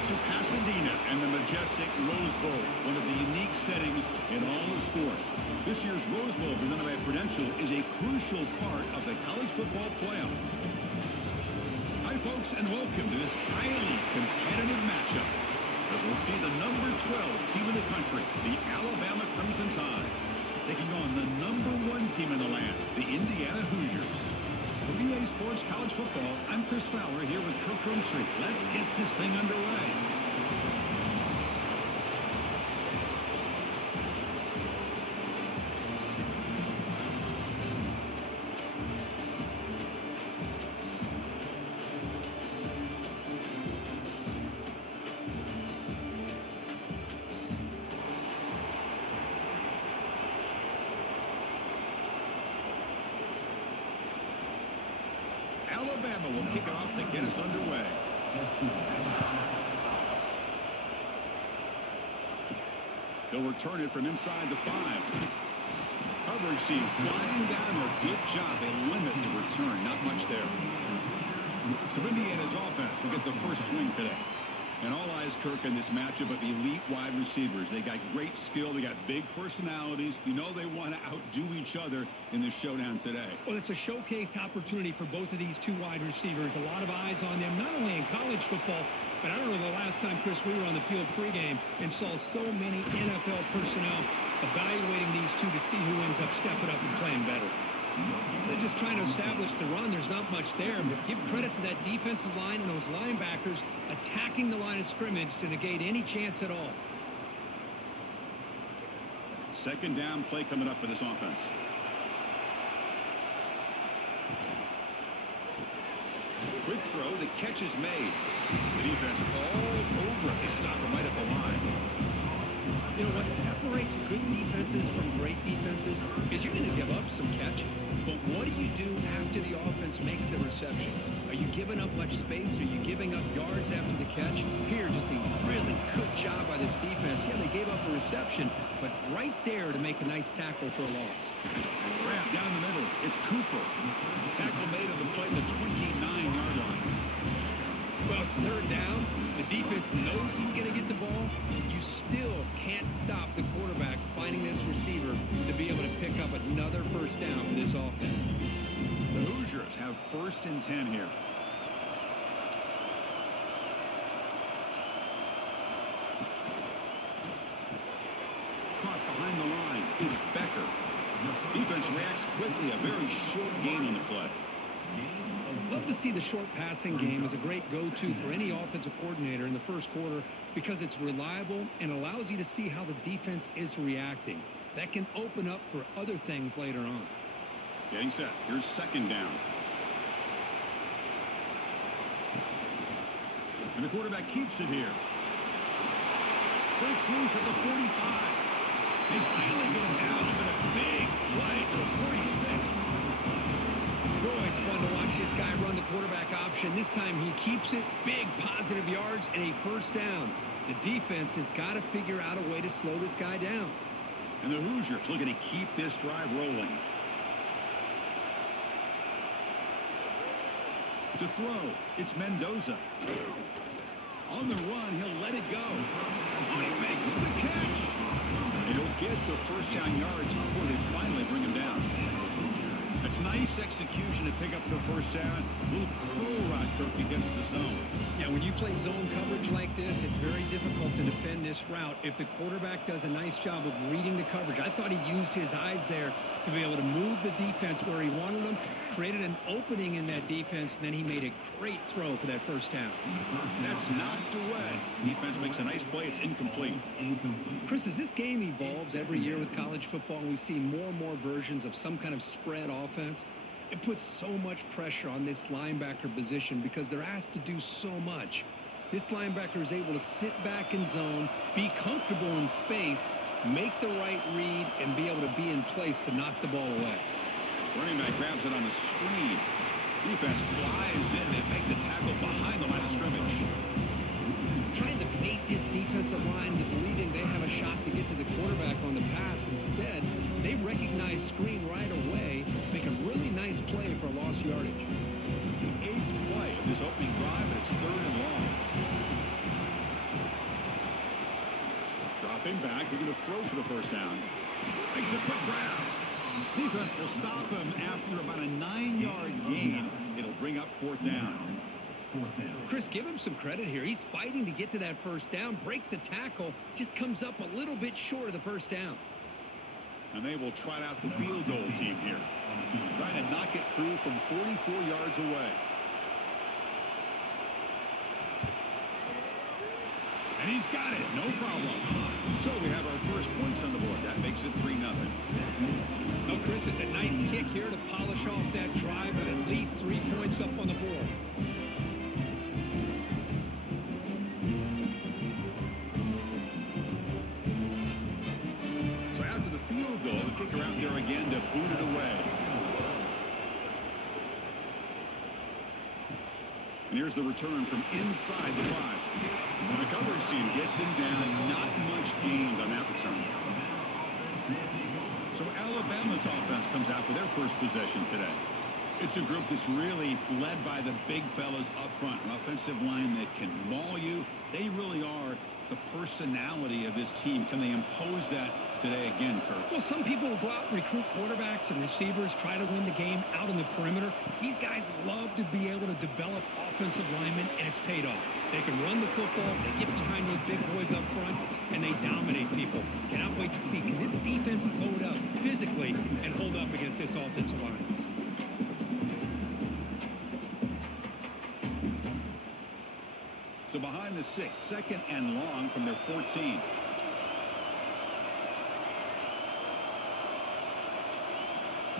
to Pasadena and the majestic Rose Bowl, one of the unique settings in all of sport. This year's Rose Bowl, presented by Prudential, is a crucial part of the college football playoff. Hi, folks, and welcome to this highly competitive matchup, as we'll see the number 12 team in the country, the Alabama Crimson Tide, taking on the number 1 team in the land, the Indiana Hoosiers. For VA Sports College Football, I'm Chris Fowler here with Kirk Street. Let's get this thing underway. Alabama will kick it off to get us underway. They'll return it from inside the 5. Coverage team flying down. A good job. They limit the return. Not much there. So Indiana's offense will get the first swing today. And all eyes, Kirk, in this matchup of elite wide receivers. They got great skill. They got big personalities. You know they want to outdo each other in this showdown today. Well, it's a showcase opportunity for both of these two wide receivers. A lot of eyes on them, not only in college football, but I don't know the last time, Chris, we were on the field pregame and saw so many NFL personnel evaluating these two to see who ends up stepping up and playing better. They're just trying to establish the run. There's not much there, but give credit to that defensive line and those linebackers attacking the line of scrimmage to negate any chance at all. Second down play coming up for this offense. Quick throw. The catch is made. The defense all over it. They stop him right at the line. You know, what separates good defenses from great defenses is you're going to give up some catches. But what do you do after the offense makes the reception? Are you giving up much space? Are you giving up yards after the catch? Here, just a really good job by this defense. Yeah, they gave up a reception, but right there to make a nice tackle for a loss. Grab down the middle. It's Cooper. Tackle made on the play at the 29-yard line. Well, it's third down. The defense knows he's going to get the ball. You still can't stop the quarterback finding this receiver to be able to pick up another first down for this offense. The Hoosiers have 1st and 10 here. Caught behind the line is Becker. Defense reacts quickly. A very short gain on the play. Love to see the short passing game as a great go-to for any offensive coordinator in the first quarter because it's reliable and allows you to see how the defense is reacting. That can open up for other things later on. Getting set. Here's second down. And the quarterback keeps it here. Breaks loose at the 45. They finally get him down, but a big play to the 46. Boy, it's fun to watch this guy run the quarterback option. This time he keeps it, big positive yards, and a first down. The defense has got to figure out a way to slow this guy down. And the Hoosiers looking to keep this drive rolling. To throw, it's Mendoza. On the run, he'll let it go. Oh, he makes the catch. And he'll get the first down yards before they finally bring him down. That's nice execution to pick up the first down. A little crow rock, Kirk, against the zone. Yeah, when you play zone coverage like this, it's very difficult to defend this route if the quarterback does a nice job of reading the coverage. I thought he used his eyes there to be able to move the defense where he wanted them, created an opening in that defense, and then he made a great throw for that first down. That's knocked away. Defense makes a nice play. It's incomplete. Chris, as this game evolves every year with college football and we see more and more versions of some kind of spread offense, it puts so much pressure on this linebacker position because they're asked to do so much. This linebacker is able to sit back in zone, be comfortable in space, make the right read, and be able to be in place to knock the ball away. Running back grabs it on the screen. Defense flies in and make the tackle behind the line of scrimmage. Trying to bait this defensive line into believing they have a shot to get to the quarterback on the pass. Instead, they recognize screen right away, make a really nice play for a lost yardage. The 8th play of this opening drive, and it's 3rd and long. Dropping back, they're going to throw for the first down. Makes a quick grab. Defense will stop him after about a 9-yard gain. It'll bring up fourth down. Chris, give him some credit here. He's fighting to get to that first down, breaks the tackle, just comes up a little bit short of the first down. And they will trot out the field goal team here. Trying to knock it through from 44 yards away. And he's got it, no problem. So we have our first points on the board. That makes it 3-0. Oh, Chris, it's a nice kick here to polish off that drive and at least 3 points up on the board. So after the field goal, the kicker out there again to boot it away. And here's the return from inside the 5. And the coverage team gets him down. Not much gained on that return. So Alabama's offense comes out for their first possession today. It's a group that's really led by the big fellas up front. An offensive line that can maul you. They really are the personality of this team. Can they impose that today again, Kirk? Well, some people will go out and recruit quarterbacks and receivers, try to win the game out on the perimeter. These guys love to be able to develop offensive linemen, and it's paid off. They can run the football, they get behind those big boys up front, and they dominate people. Cannot wait to see, can this defense load up physically and hold up against this offensive line? So behind the 6, second and long from their 14.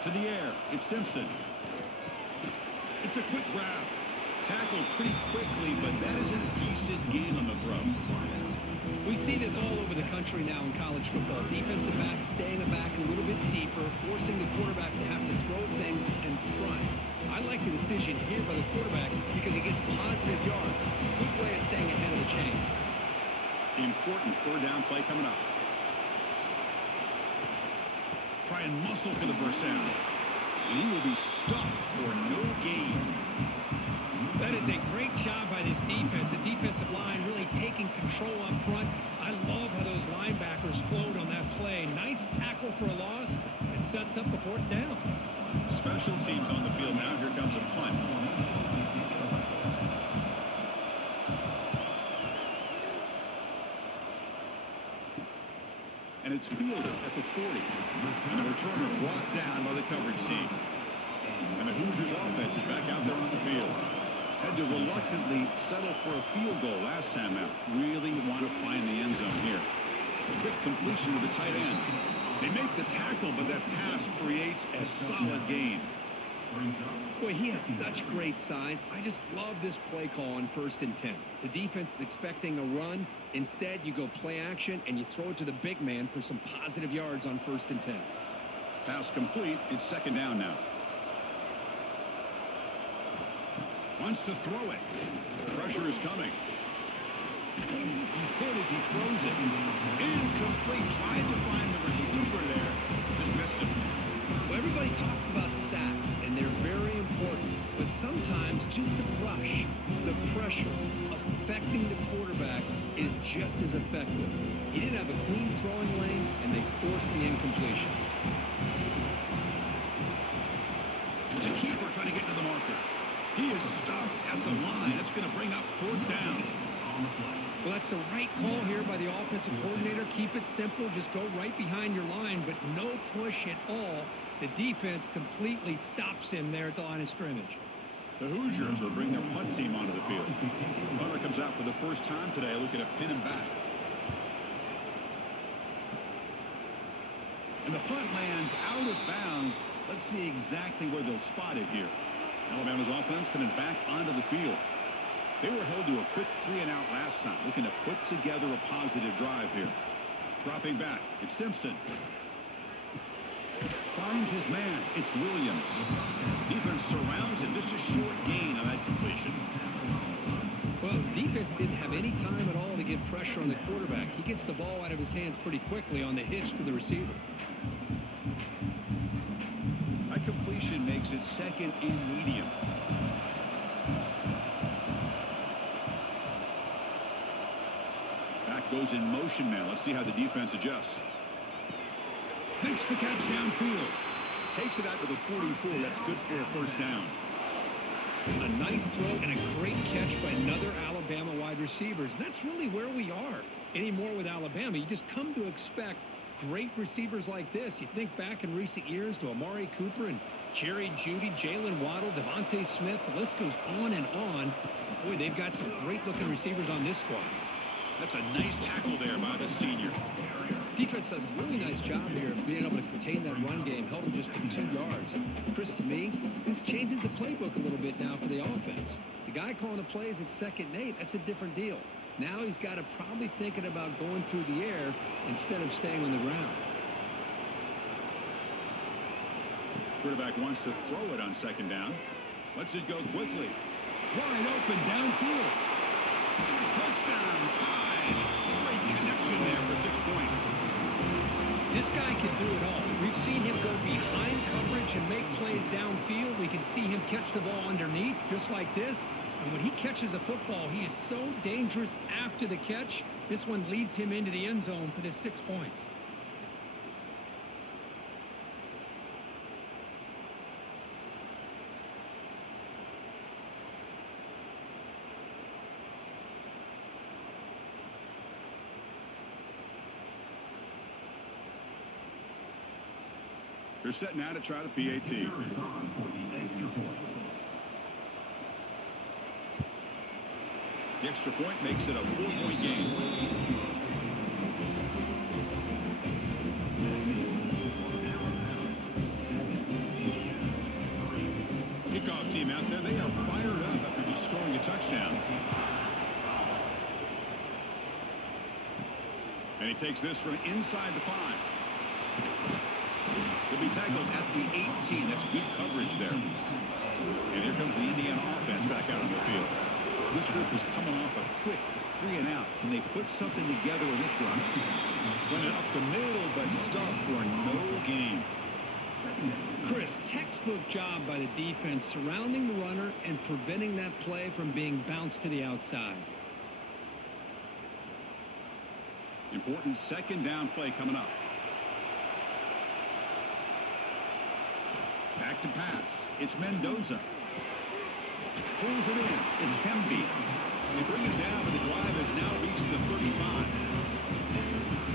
To the air, it's Simpson. It's a quick grab. Tackled pretty quickly, but that is a decent gain on the throw. We see this all over the country now in college football. Defensive backs staying back a little bit deeper, forcing the quarterback to have to throw things in front. I like the decision here by the quarterback because he gets positive yards. It's a good way of staying ahead of the chains. Important third down play coming up. Try and muscle for the first down. And he will be stuffed for no gain. That is a great job by this defense. The defensive line really taking control up front. I love how those linebackers flowed on that play. Nice tackle for a loss. It sets up the fourth down. Special teams on the field now. Here comes a punt. And it's fielded at the 40. And the returner brought down by the coverage team. And the Hoosiers offense is back out there on the field. Had to reluctantly settle for a field goal last time out. Really want to find the end zone here. A quick completion to the tight end. They make the tackle, but that pass creates a solid gain. Boy, he has such great size. I just love this play call on 1st and 10. The defense is expecting a run. Instead, you go play action, and you throw it to the big man for some positive yards on 1st and 10. Pass complete. It's second down now. Wants to throw it. Pressure is coming. He's hit as he throws it. Incomplete. Tried to find the receiver there. Just missed him. Well, everybody talks about sacks, and they're very important. But sometimes just the rush, the pressure, affecting the quarterback is just as effective. He didn't have a clean throwing lane, and they forced the incompletion. It's a keeper trying to get to the marker. He is stuffed at the line. It's going to bring up fourth down. Well, that's the right call here by the offensive coordinator. Keep it simple. Just go right behind your line, but no push at all. The defense completely stops him there at the line of scrimmage. The Hoosiers will bring their punt team onto the field. Punter comes out for the first time today, looking to pin him back. And the punt lands out of bounds. Let's see exactly where they'll spot it here. Alabama's offense coming back onto the field. They were held to a quick 3-and-out last time, looking to put together a positive drive here. Dropping back, it's Simpson. Finds his man, it's Williams. Defense surrounds him, just a short gain on that completion. Well, the defense didn't have any time at all to get pressure on the quarterback. He gets the ball out of his hands pretty quickly on the hitch to the receiver. That completion makes it second and medium. Back Goes in motion now. Let's see how the defense adjusts. Makes the catch downfield. Takes it out to the 44. That's good for a first down. A nice throw and a great catch by another Alabama wide receivers. And that's really where we are anymore with Alabama. You just come to expect great receivers like this. You think back in recent years to Amari Cooper and Jerry Jeudy, Jalen Waddle, Devontae Smith. The list goes on and on. Boy, they've got some great-looking receivers on this squad. That's a nice tackle there by the senior. Defense does a really nice job here of being able to contain that run game, held him just to 2 yards. Chris, to me, this changes the playbook a little bit now for the offense. The guy calling the plays at 2nd and 8, that's a different deal. Now he's got to probably thinking about going through the air instead of staying on the ground. Quarterback wants to throw it on 2nd down. Lets it go quickly. Wide open downfield. Touchdown, tied. Great connection there for 6 points. This guy can do it all. We've seen him go behind coverage and make plays downfield. We can see him catch the ball underneath just like this. And when he catches a football, he is so dangerous after the catch. This one leads him into the end zone for the 6 points. They're set now to try the PAT. The extra point makes it a 4-point game. Kickoff team out there. They are fired up after just scoring a touchdown. And he takes this from inside the 5. He'll be tackled at the 18. That's good coverage there. And here comes the Indiana offense back out on the field. This group was coming off a quick 3 and out. Can they put something together in this run? Running up the middle, but stuff for no gain. Chris, textbook job by the defense surrounding the runner and preventing that play from being bounced to the outside. Important 2nd down play coming up. Back to pass. It's Mendoza. Pulls it in. It's Hemby. They bring him down, but the drive has now reached the 35.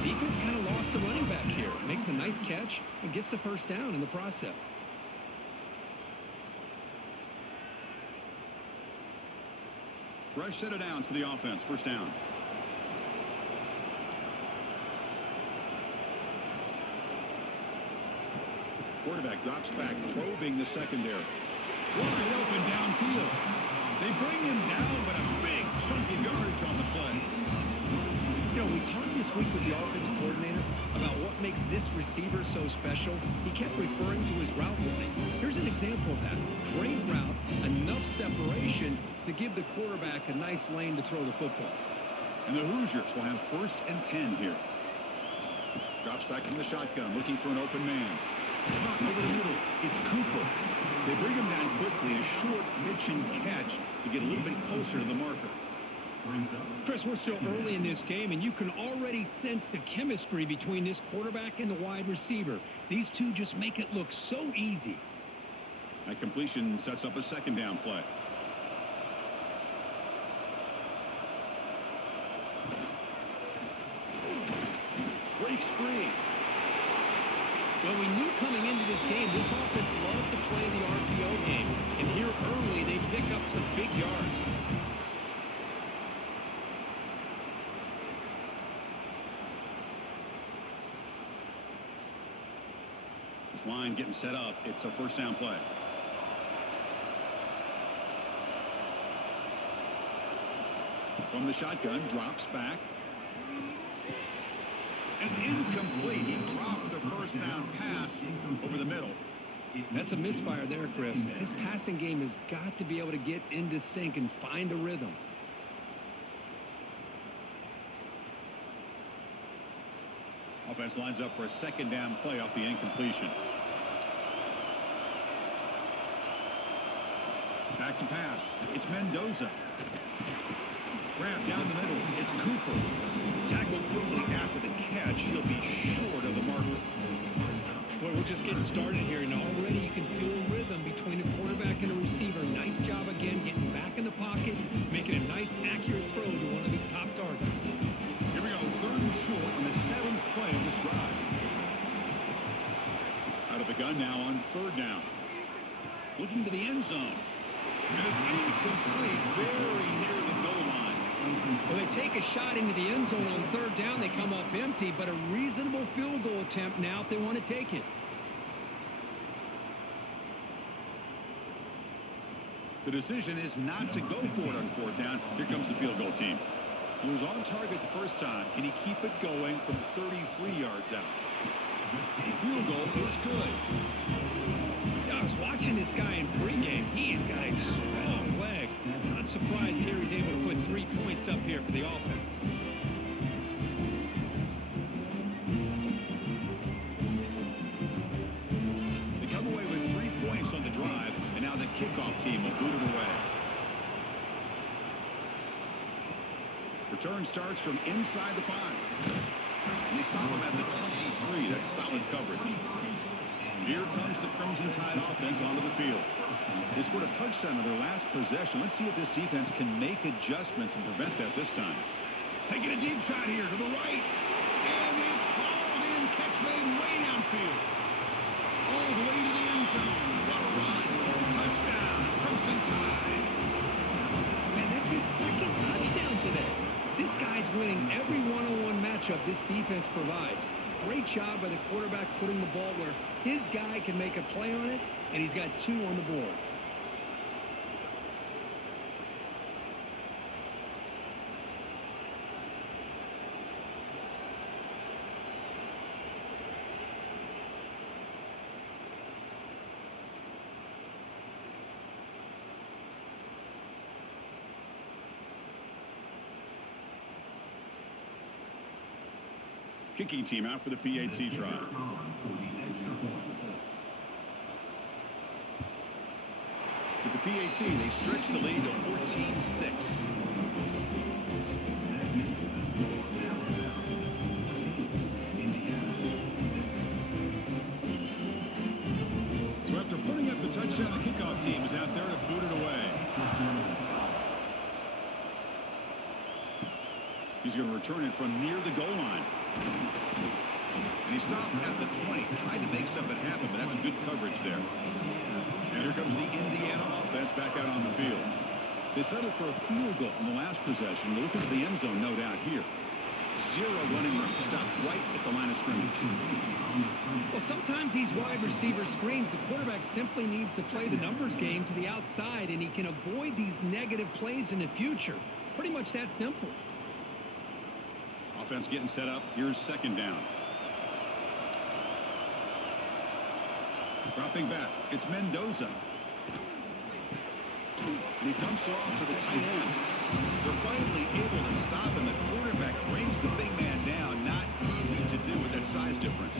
Defense kind of lost a running back here. Makes a nice catch and gets the first down in the process. Fresh set of downs for the offense. First down. Quarterback drops back, probing the secondary. Wide open downfield. They bring him down, but a big chunk of yardage on the play. You know, we talked this week with the offensive coordinator about what makes this receiver so special. He kept referring to his route running. Here's an example of that. Great route, enough separation to give the quarterback a nice lane to throw the football. And the Hoosiers will have 1st and 10 here. Drops back from the shotgun, looking for an open man. Caught over the middle. It's Cooper. They bring him down quickly. A short pitch and catch to get a little bit closer to the marker. Chris, we're still early in this game, and you can already sense the chemistry between this quarterback and the wide receiver. These two just make it look so easy. That completion sets up a 2nd down play. Breaks free. Well, we knew coming into this game, this offense loved to play the RPO game. And here early, they pick up some big yards. This line getting set up. It's a 1st down play. From the shotgun, drops back. It's incomplete. He dropped the 1st down pass over the middle. That's a misfire there, Chris. This passing game has got to be able to get into sync and find a rhythm. Offense lines up for a 2nd down play off the incompletion. Back to pass. It's Mendoza. Grab down the middle. It's Cooper. Tackled quickly after the catch. He'll be short of the marker. Well, we're just getting started here, and already you can feel a rhythm between the quarterback and the receiver. Nice job again getting back in the pocket, making a nice, accurate throw to one of his top targets. Here we go, 3rd and short on the 7th play of this drive. Out of the gun now on 3rd down. Looking to the end zone. And it's incomplete, very near the goal line. Well, they take a shot into the end zone on 3rd down. They come up empty, but a reasonable field goal attempt now if they want to take it. The decision is not to go for it on 4th down. Here comes the field goal team. He was on target the first time. Can he keep it going from 33 yards out? The field goal is good. I was watching this guy in pregame. He has got a strong leg. Not surprised here he's able to put 3 points up here for the offense. They come away with 3 points on the drive, and now the kickoff team will boot it away. Return starts from inside the 5. And they stop him at the 23. That's solid coverage. Here comes the Crimson Tide offense onto the field. They scored a touchdown on their last possession. Let's see if this defense can make adjustments and prevent that this time. Taking a deep shot here to the right. And it's hauled in. Catch made way downfield. All the way to the end zone. What a run. Touchdown. Crimson Tide. Man, that's his 2nd touchdown today. This guy's winning every one-on-one matchup this defense provides. Great job by the quarterback putting the ball where his guy can make a play on it, and he's got 2 on the board. Kicking team out for the PAT try. With the PAT, they stretch the lead to 14-6. So after putting up the touchdown, the kickoff team is out there to boot it away. He's going to return it from near the goal line. And he stopped at the 20. Tried to make something happen, but that's good coverage there. And here comes the Indiana offense back out on the field. They settled for a field goal in the last possession. They're looking for the end zone, no doubt here. 0 running room. Stopped right at the line of scrimmage. Well, sometimes these wide receiver screens, the quarterback simply needs to play the numbers game to the outside, and he can avoid these negative plays in the future. Pretty much that simple. Offense getting set up. Here's 2nd down. Dropping back. It's Mendoza. And he dumps it off to the tight end. They're finally able to stop him. The quarterback brings the big man down. Not easy to do with that size difference.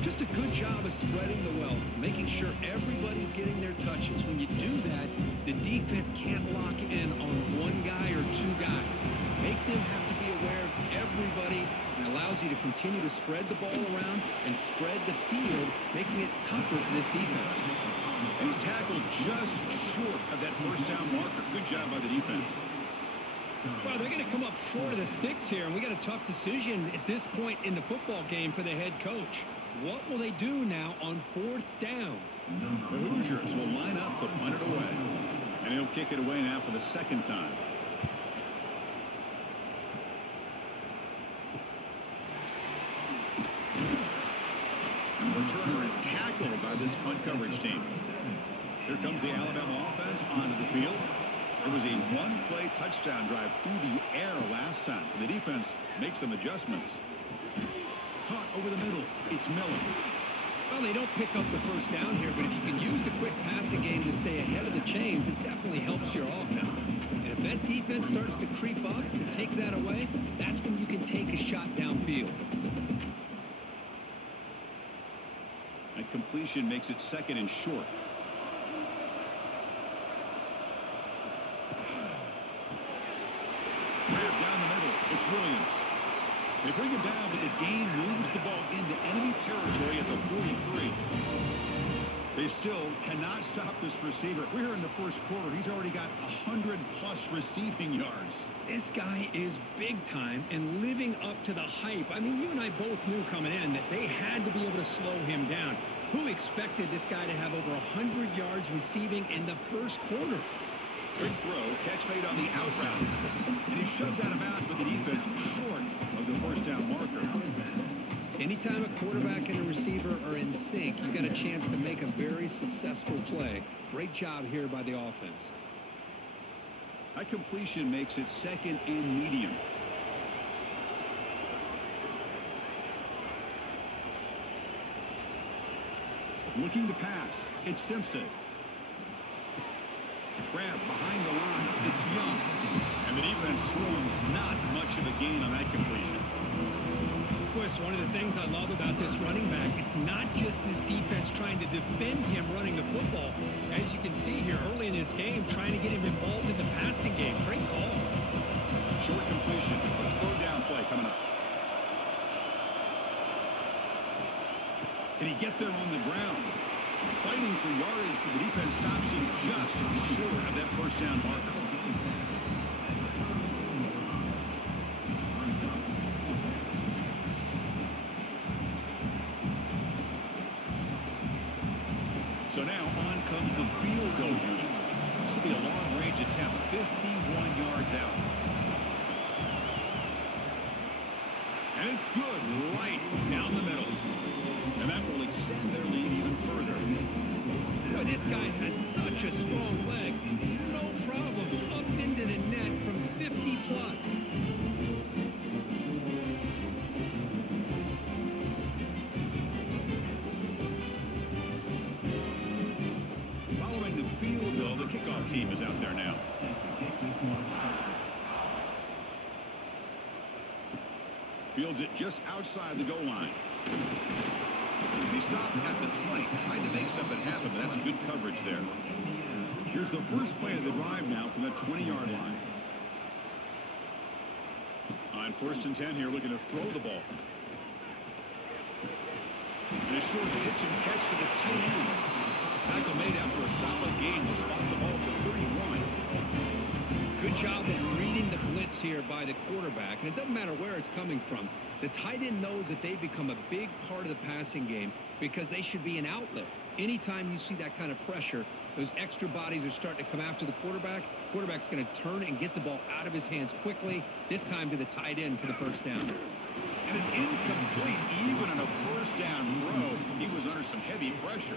Just a good job of spreading the wealth, making sure everybody's getting their touches. When you do that, the defense can't lock in on one guy or 2 guys. Make them have to be aware of everybody, and allows you to continue to spread the ball around and spread the field, making it tougher for this defense. And he's tackled just short of that 1st down marker. Good job by the defense. Well, they're going to come up short of the sticks here, and we got a tough decision at this point in the football game for the head coach. What will they do now on 4th down? The Hoosiers will line up to punt it away. And he'll kick it away now for the 2nd time. And the returner is tackled by this punt coverage team. Here comes the Alabama offense onto the field. It was a one-play touchdown drive through the air last time. The defense makes some adjustments. Caught over the middle. It's Miller. Well, they don't pick up the 1st down here, but if you can use the quick passing game to stay ahead of the chains, it definitely helps your offense. And if that defense starts to creep up and take that away, that's when you can take a shot downfield. That completion makes it 2nd and short. It's Williams. They bring him down, but the gain moves the ball into enemy territory at the 43. They still cannot stop this receiver. We're here in the first quarter. He's already got 100-plus receiving yards. This guy is big time and living up to the hype. I mean, you and I both knew coming in that they had to be able to slow him down. Who expected this guy to have over 100 yards receiving in the first quarter? Quick throw, catch made on the out route. And he shoved out of bounds, but the defense short of the first down marker. Anytime a quarterback and a receiver are in sync, you got a chance to make a very successful play. Great job here by the offense. That completion makes it second and medium. Looking to pass. It's Simpson. Grab behind the line. It's Young. And the defense swarms. Not much of a gain on that completion. Chris, one of the things I love about this running back, it's not just this defense trying to defend him running the football. As you can see here early in this game, trying to get him involved in the passing game. Great call. Short completion. A third down play coming up. Can he get there on the ground? Fighting for yardage, but the defense stops him just short of that first down marker. So now on comes the field goal unit. This will be a long-range attempt, 51 yards out. And it's good, right down the middle. And that will extend their lead even further. Boy, this guy has such a strong leg. No problem. Up into the net from 50 plus. Following the field goal, the kickoff team is out there now. Fields it just outside the goal line. He stopped at the 20, trying to make something happen, but that's good coverage there. Here's the first play of the drive now from the 20-yard line. On first and 10 here, looking to throw the ball. And a short pitch and catch to the tight end. Tackle made after a solid gain. Will spot the ball for 31. Good job of reading the blitz here by the quarterback. And it doesn't matter where it's coming from. The tight end knows that they become a big part of the passing game because they should be an outlet. Anytime you see that kind of pressure, those extra bodies are starting to come after the quarterback. Quarterback's going to turn and get the ball out of his hands quickly, this time to the tight end for the first down. And it's incomplete. Even on a first down throw, he was under some heavy pressure.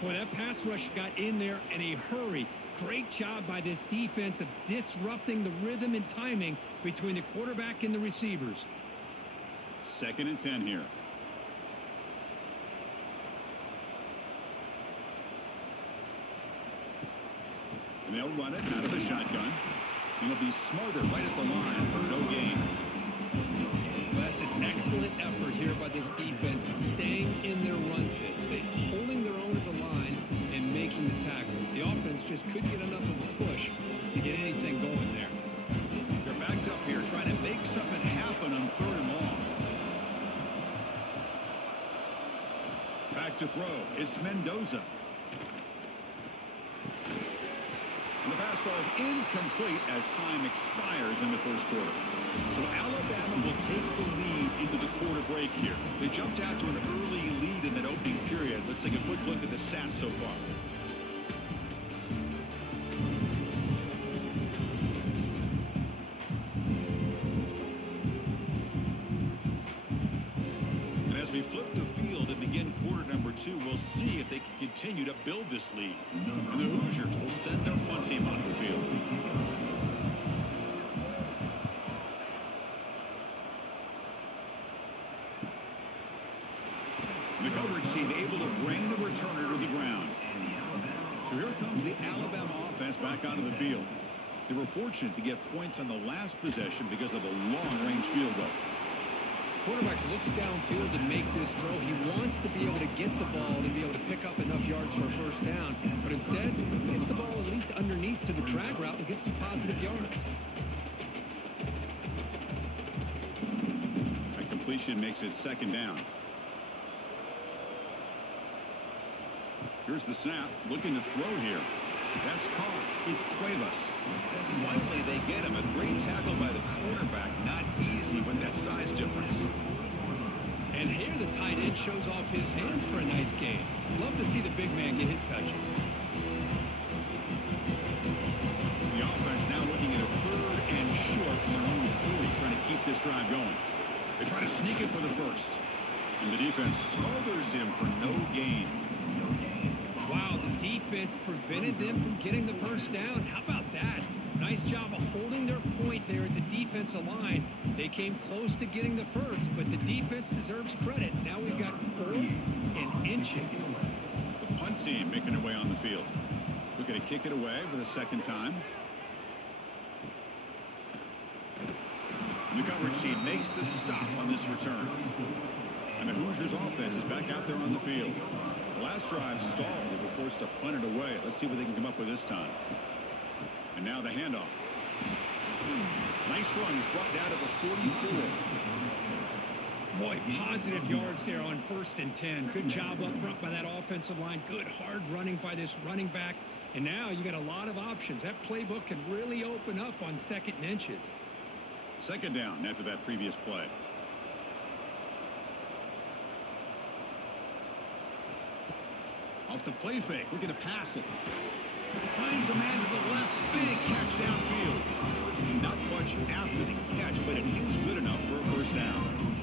Boy, that pass rush got in there in a hurry. Great job by this defense of disrupting the rhythm and timing between the quarterback and the receivers. Second and 10 here. And they'll run it out of the shotgun. It'll be smothered right at the line for no gain. Well, that's an excellent effort here by this defense, staying in their run fits. They're holding their own at the line and making the tackle. The offense just couldn't get enough of a push to get anything going there. They're backed up here trying to make something happen on third and long. Back to throw. It's Mendoza. And the pass ball is incomplete as time expires in the first quarter. So Alabama will take the lead into the quarter break here. They jumped out to an early lead in that opening period. Let's take a quick look at the stats so far. And as we flip the field and begin quarter number 2, we'll see if they can continue to build this lead. And the Hoosiers will send their punt team onto the field. The coverage team able to bring the returner to the ground. So here comes the Alabama offense back onto the field. They were fortunate to get points on the last possession because of a long-range field goal. Quarterback looks downfield to make this throw. He wants to be able to get the ball and be able to pick up enough yards for a first down. But instead, gets the ball at least underneath to the drag route and gets some positive yards. completion makes it second down. Here's the snap. Looking to throw here. That's caught. It's Cuevas. Finally, they get him. A great tackle by the quarterback. Not easy with that size difference. And here the tight end shows off his hands for a nice game. Love to see the big man get his touches. The offense now looking at a 3rd and short from their own 40, trying to keep this drive going. They try to sneak it for the first. And the defense smothers him for no gain. Wow, the defense prevented them from getting the first down. How about that? Nice job of holding their point there at the defensive line. They came close to getting the first, but the defense deserves credit. Now we've got 4th and inches. The punt team making their way on the field. Looking to kick it away for the second time. And the coverage team makes the stop on this return. And the Hoosiers offense is back out there on the field. The last drive stalled. They were forced to punt it away. Let's see what they can come up with this time. And now the handoff. Nice run. He's brought down to the 44. Boy, positive yards there on 1st and 10. Good job up front by that offensive line. Good hard running by this running back. And now you got a lot of options. That playbook can really open up on 2nd and inches. Second down after that previous play. Off the play fake. Looking to pass it. Finds a man to the left. Big catch downfield. Not much after the catch, but it is good enough for a first down.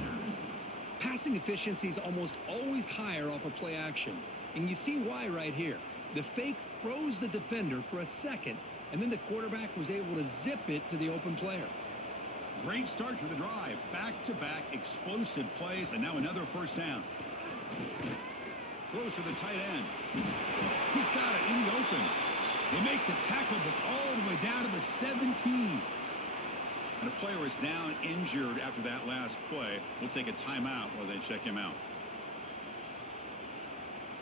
Passing efficiency is almost always higher off of play action. And you see why right here. The fake froze the defender for a second, and then the quarterback was able to zip it to the open player. Great start to the drive. Back-to-back explosive plays, and now another first down. Throws to the tight end. He's got it in the open. They make the tackle, but all the way down to the 17. And a player is down injured after that last play. We'll take a timeout while they check him out.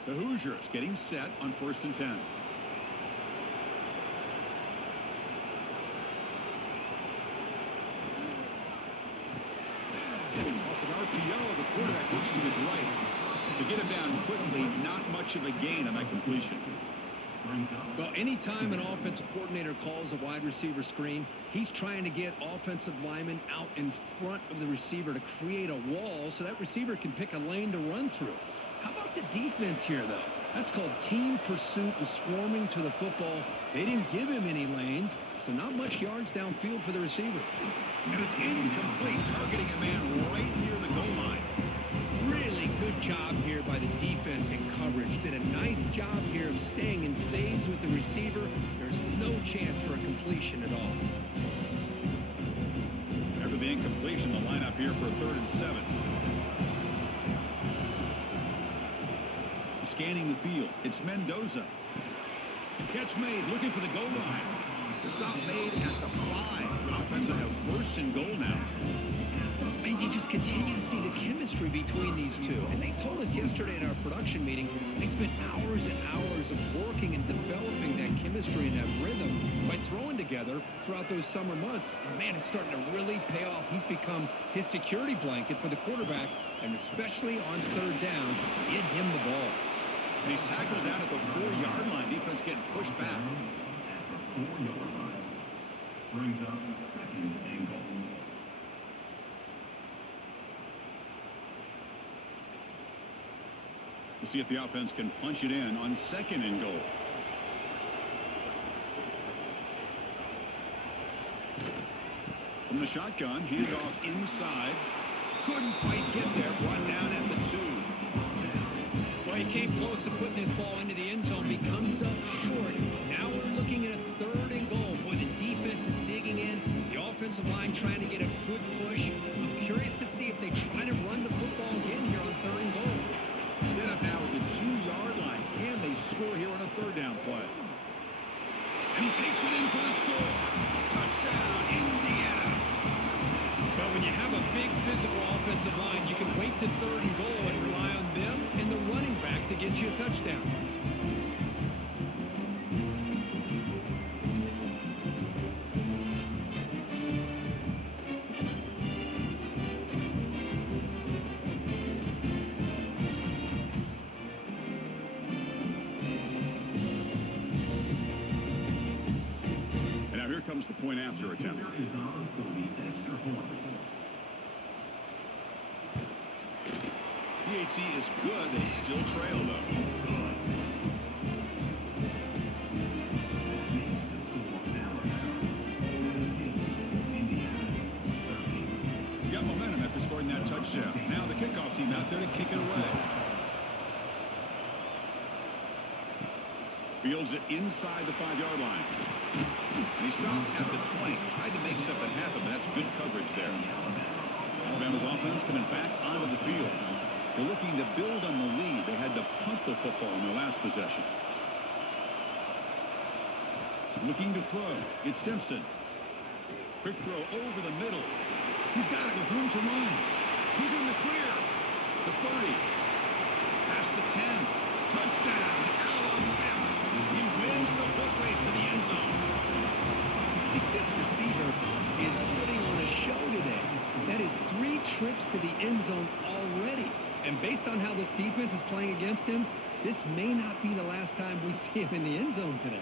The Hoosiers getting set on 1st and 10. Off an RPO, the quarterback looks to his right. To get him down quickly, not much of a gain on that completion. Well, anytime an offensive coordinator calls a wide receiver screen, he's trying to get offensive linemen out in front of the receiver to create a wall so that receiver can pick a lane to run through. How about the defense here, though? That's called team pursuit and swarming to the football. They didn't give him any lanes, so not much yards downfield for the receiver. And it's incomplete, targeting a man right near the goal line. Really good job here by the defense in coverage. Did a nice job here of staying in phase with the receiver. There's no chance for a completion at all. After the incompletion, the lineup here for 3rd and 7. Scanning the field. It's Mendoza. Catch made, looking for the goal line. The stop made at the 5. The offense will have 1st and goal now. And you just continue to see the chemistry between these two. And they told us yesterday in our production meeting, they spent hours and hours of working and developing that chemistry and that rhythm by throwing together throughout those summer months. And, man, it's starting to really pay off. He's become his security blanket for the quarterback, and especially on 3rd down, get him the ball. And he's tackled down at the 4-yard line. Defense getting pushed back. Brings up 2nd and goal. We'll see if the offense can punch it in on 2nd and goal. From the shotgun, handoff inside. Couldn't quite get there. Brought down at the 2. Well, he came close to putting his ball into the end zone. He comes up short. Now we're looking at a 3rd and goal. Boy, the defense is digging in. The offensive line trying to get a good push. I'm curious to see if they try to run the football again here on 3rd and goal. Set up now at the 2-yard line. Can they score here on a 3rd down play? And he takes it in for the score. Touchdown, Indiana. But when you have a big physical offensive line, you can wait to 3rd and goal and rely on them and the running back to get you a touchdown. Here comes the point after attempt. Is on for the extra point. PAT is good. They still trail, though. Got momentum after scoring that touchdown. Now the kickoff team out there to kick it away. Fields it inside the 5-yard line. And he stopped at the 20. Tried to make something happen, but that's good coverage there. Alabama's offense coming back onto the field. They're looking to build on the lead. They had to punt the football in their last possession. Looking to throw. It's Simpson. Quick throw over the middle. He's got it with room to run. He's in the clear. The 30. Past the 10. Touchdown, Alabama. He wins the foot race to the end zone. This receiver is putting on a show today. That is 3 trips to the end zone already. And based on how this defense is playing against him, this may not be the last time we see him in the end zone today.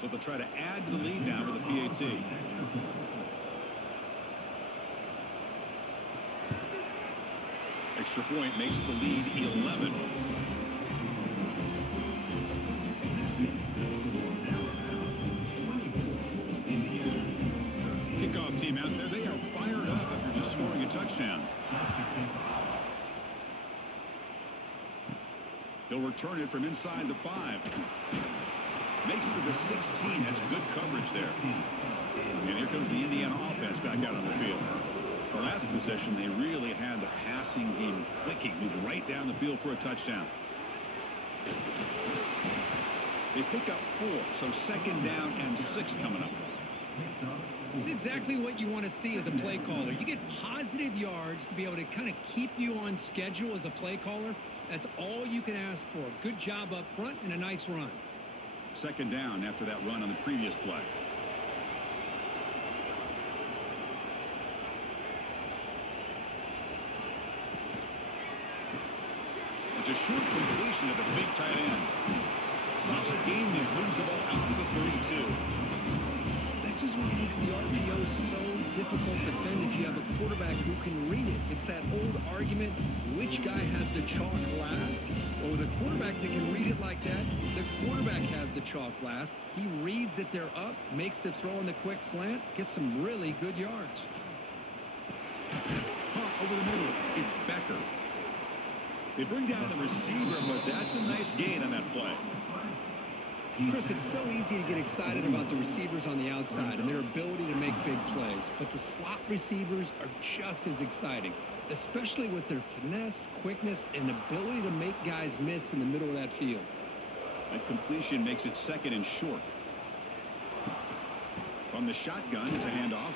So they'll try to add to the lead now with the PAT. Extra point makes the lead 11. Kickoff team out there. They are fired up after just scoring a touchdown. He'll return it from inside the 5. Makes it to the 16. That's good coverage there. And here comes the Indiana offense back out on the field. The last possession, they really had the passing game clicking. Moved right down the field for a touchdown. They pick up 4, so second down and 6 coming up. It's exactly what you want to see as a play caller. You get positive yards to be able to kind of keep you on schedule as a play caller. That's all you can ask for. Good job up front and a nice run. Second down after that run on the previous play. It's a short completion of the big tight end. Solid game there. Moves the ball out to the 32. This is what makes the RPO so difficult to defend if you have a quarterback who can read it. It's that old argument, which guy has the chalk last? Well, with a quarterback that can read it like that, the quarterback has the chalk last. He reads that they're up, makes the throw in the quick slant, gets some really good yards. Pump over the middle. It's Becker. They bring down the receiver, but that's a nice gain on that play. Chris, it's so easy to get excited about the receivers on the outside and their ability to make big plays, but the slot receivers are just as exciting, especially with their finesse, quickness, and ability to make guys miss in the middle of that field. That completion makes it second and short. From the shotgun, it's a handoff.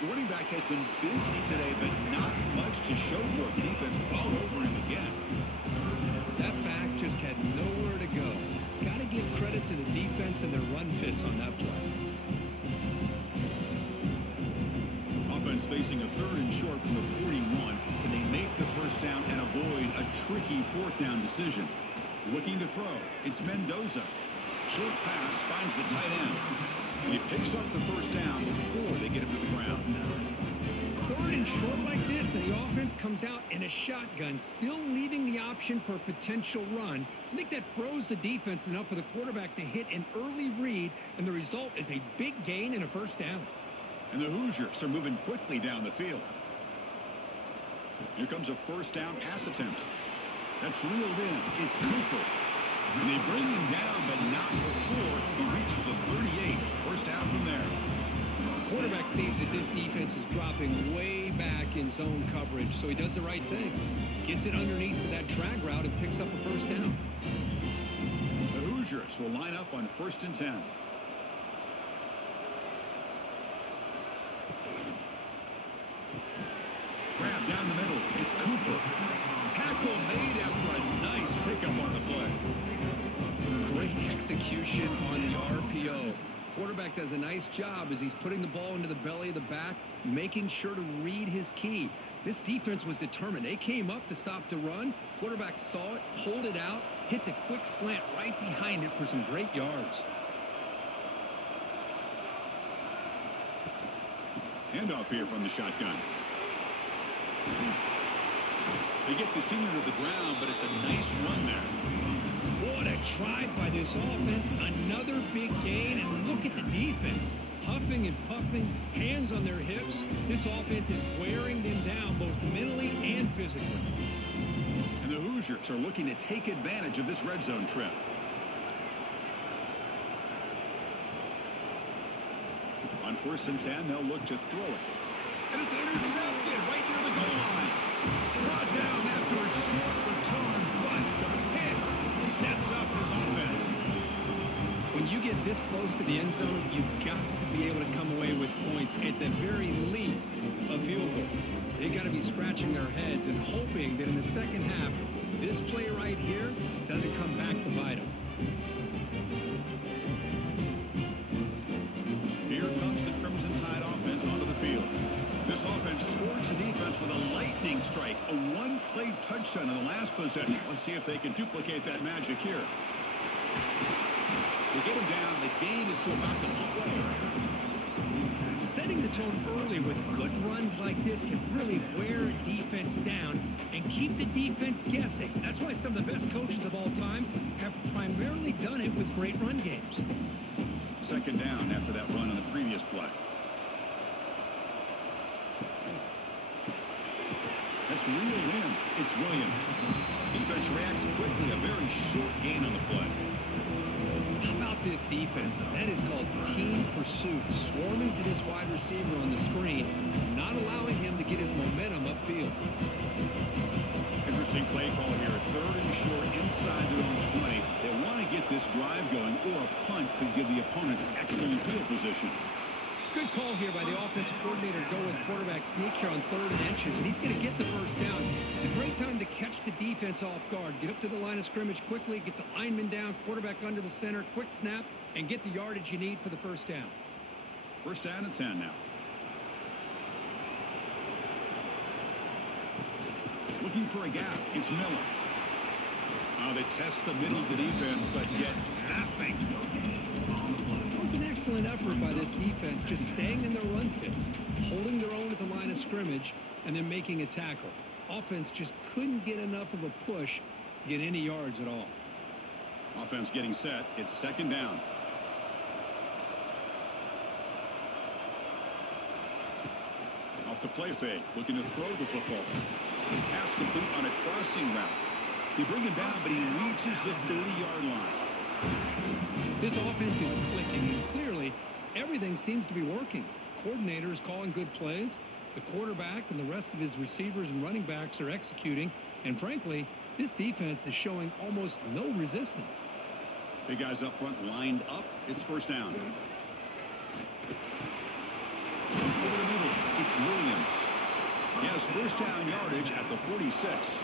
The running back has been busy today, but not much to show for it. The defense all over him again. That back just had nowhere to go. Got to give credit to the defense and their run fits on that play. Offense facing a third and short from the 41. Can they make the first down and avoid a tricky fourth down decision? Looking to throw. It's Mendoza. Short pass finds the tight end. And he picks up the first down before they get him to the ground. Third and short like this, and the offense comes out in a shotgun, still leaving the option for a potential run. I think that froze the defense enough for the quarterback to hit an early read, and the result is a big gain and a first down. And the Hoosiers are moving quickly down the field. Here comes a first down pass attempt. That's reeled in. It's Cooper. And they bring him down, but not before he reaches the 38. First down from there. Quarterback sees that this defense is dropping way back in zone coverage, so he does the right thing. Gets it underneath to that drag route and picks up a first down. The Hoosiers will line up on 1st and 10. Down the middle, it's Cooper. Tackle made after a nice pickup on the play. Great execution on the RPO. Quarterback does a nice job as he's putting the ball into the belly of the back, making sure to read his key. This defense was determined. They came up to stop the run. Quarterback saw it, pulled it out, hit the quick slant right behind it for some great yards. Handoff here from the shotgun. They get the senior to the ground, but it's a nice run there. What a drive by this offense. Another big gain, and look at the defense. Huffing and puffing, hands on their hips. This offense is wearing them down both mentally and physically. And the Hoosiers are looking to take advantage of this red zone trip. On 1st and 10, they'll look to throw it. And it's intercepted right near the goal line. Brought down after a short return, but the pick sets up his offense. When you get this close to the end zone, you've got to be able to come away with points, at the very least, a field goal. They've got to be scratching their heads and hoping that in the second half, this play right here doesn't come back to bite them. Here comes the Crimson Tide offense onto the field. This offense scores the defense with a lightning strike, a one-play touchdown in the last possession. Let's see if they can duplicate that magic here. They get him down. The gain is to about the 12. Setting the tone early with good runs like this can really wear a defense down and keep the defense guessing. That's why some of the best coaches of all time have primarily done it with great run games. Second down after that run on the previous play. That's reeled in. It's Williams. Defense reacts quickly. A very short gain on the play. How about this defense? That is called team pursuit. Swarming to this wide receiver on the screen, not allowing him to get his momentum upfield. Interesting play call here. 3rd and short inside their own 20. They want to get this drive going, or a punt could give the opponents excellent field position. Good call here by the offensive coordinator to go with quarterback sneak here on 3rd and inches, and he's going to get the first down. It's a great time to catch the defense off guard. Get up to the line of scrimmage quickly, get the lineman down, quarterback under the center, quick snap, and get the yardage you need for the first down. 1st down and 10 now. Looking for a gap. It's Miller. They test the middle of the defense, but get nothing. It was an excellent effort by this defense, just staying in their run fits, holding their own at the line of scrimmage, and then making a tackle. Offense just couldn't get enough of a push to get any yards at all. Offense getting set. It's 2nd down. Off the play fake, looking to throw the football. Pass complete on a crossing route. They bring him down, but he reaches the 30-yard line. This offense is clicking, and clearly everything seems to be working. The coordinator is calling good plays. The quarterback and the rest of his receivers and running backs are executing. And frankly, this defense is showing almost no resistance. Big guys up front lined up. It's 1st down. Over the middle, it's Williams. He has 1st down yardage at the 46.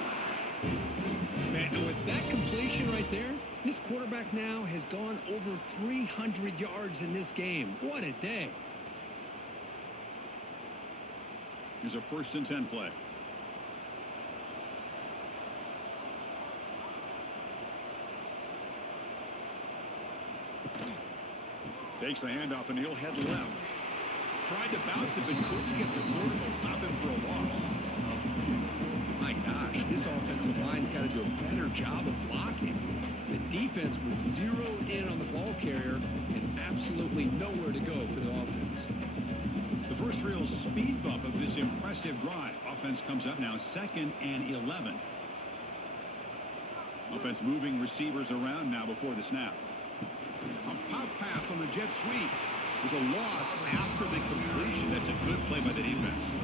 Man, and with that completion right there, this quarterback now has gone over 300 yards in this game. What a day. Here's a 1st and 10 play. Takes the handoff, and he'll head left. Tried to bounce it, but couldn't get the corner to stop him for a loss. My gosh, this offensive line's got to do a better job of blocking. The defense was zeroed in on the ball carrier and absolutely nowhere to go for the offense. The first real speed bump of this impressive drive. Offense comes up now 2nd and 11. Offense moving receivers around now before the snap. A pop pass on the jet sweep. There's a loss after the completion. That's a good play by the defense.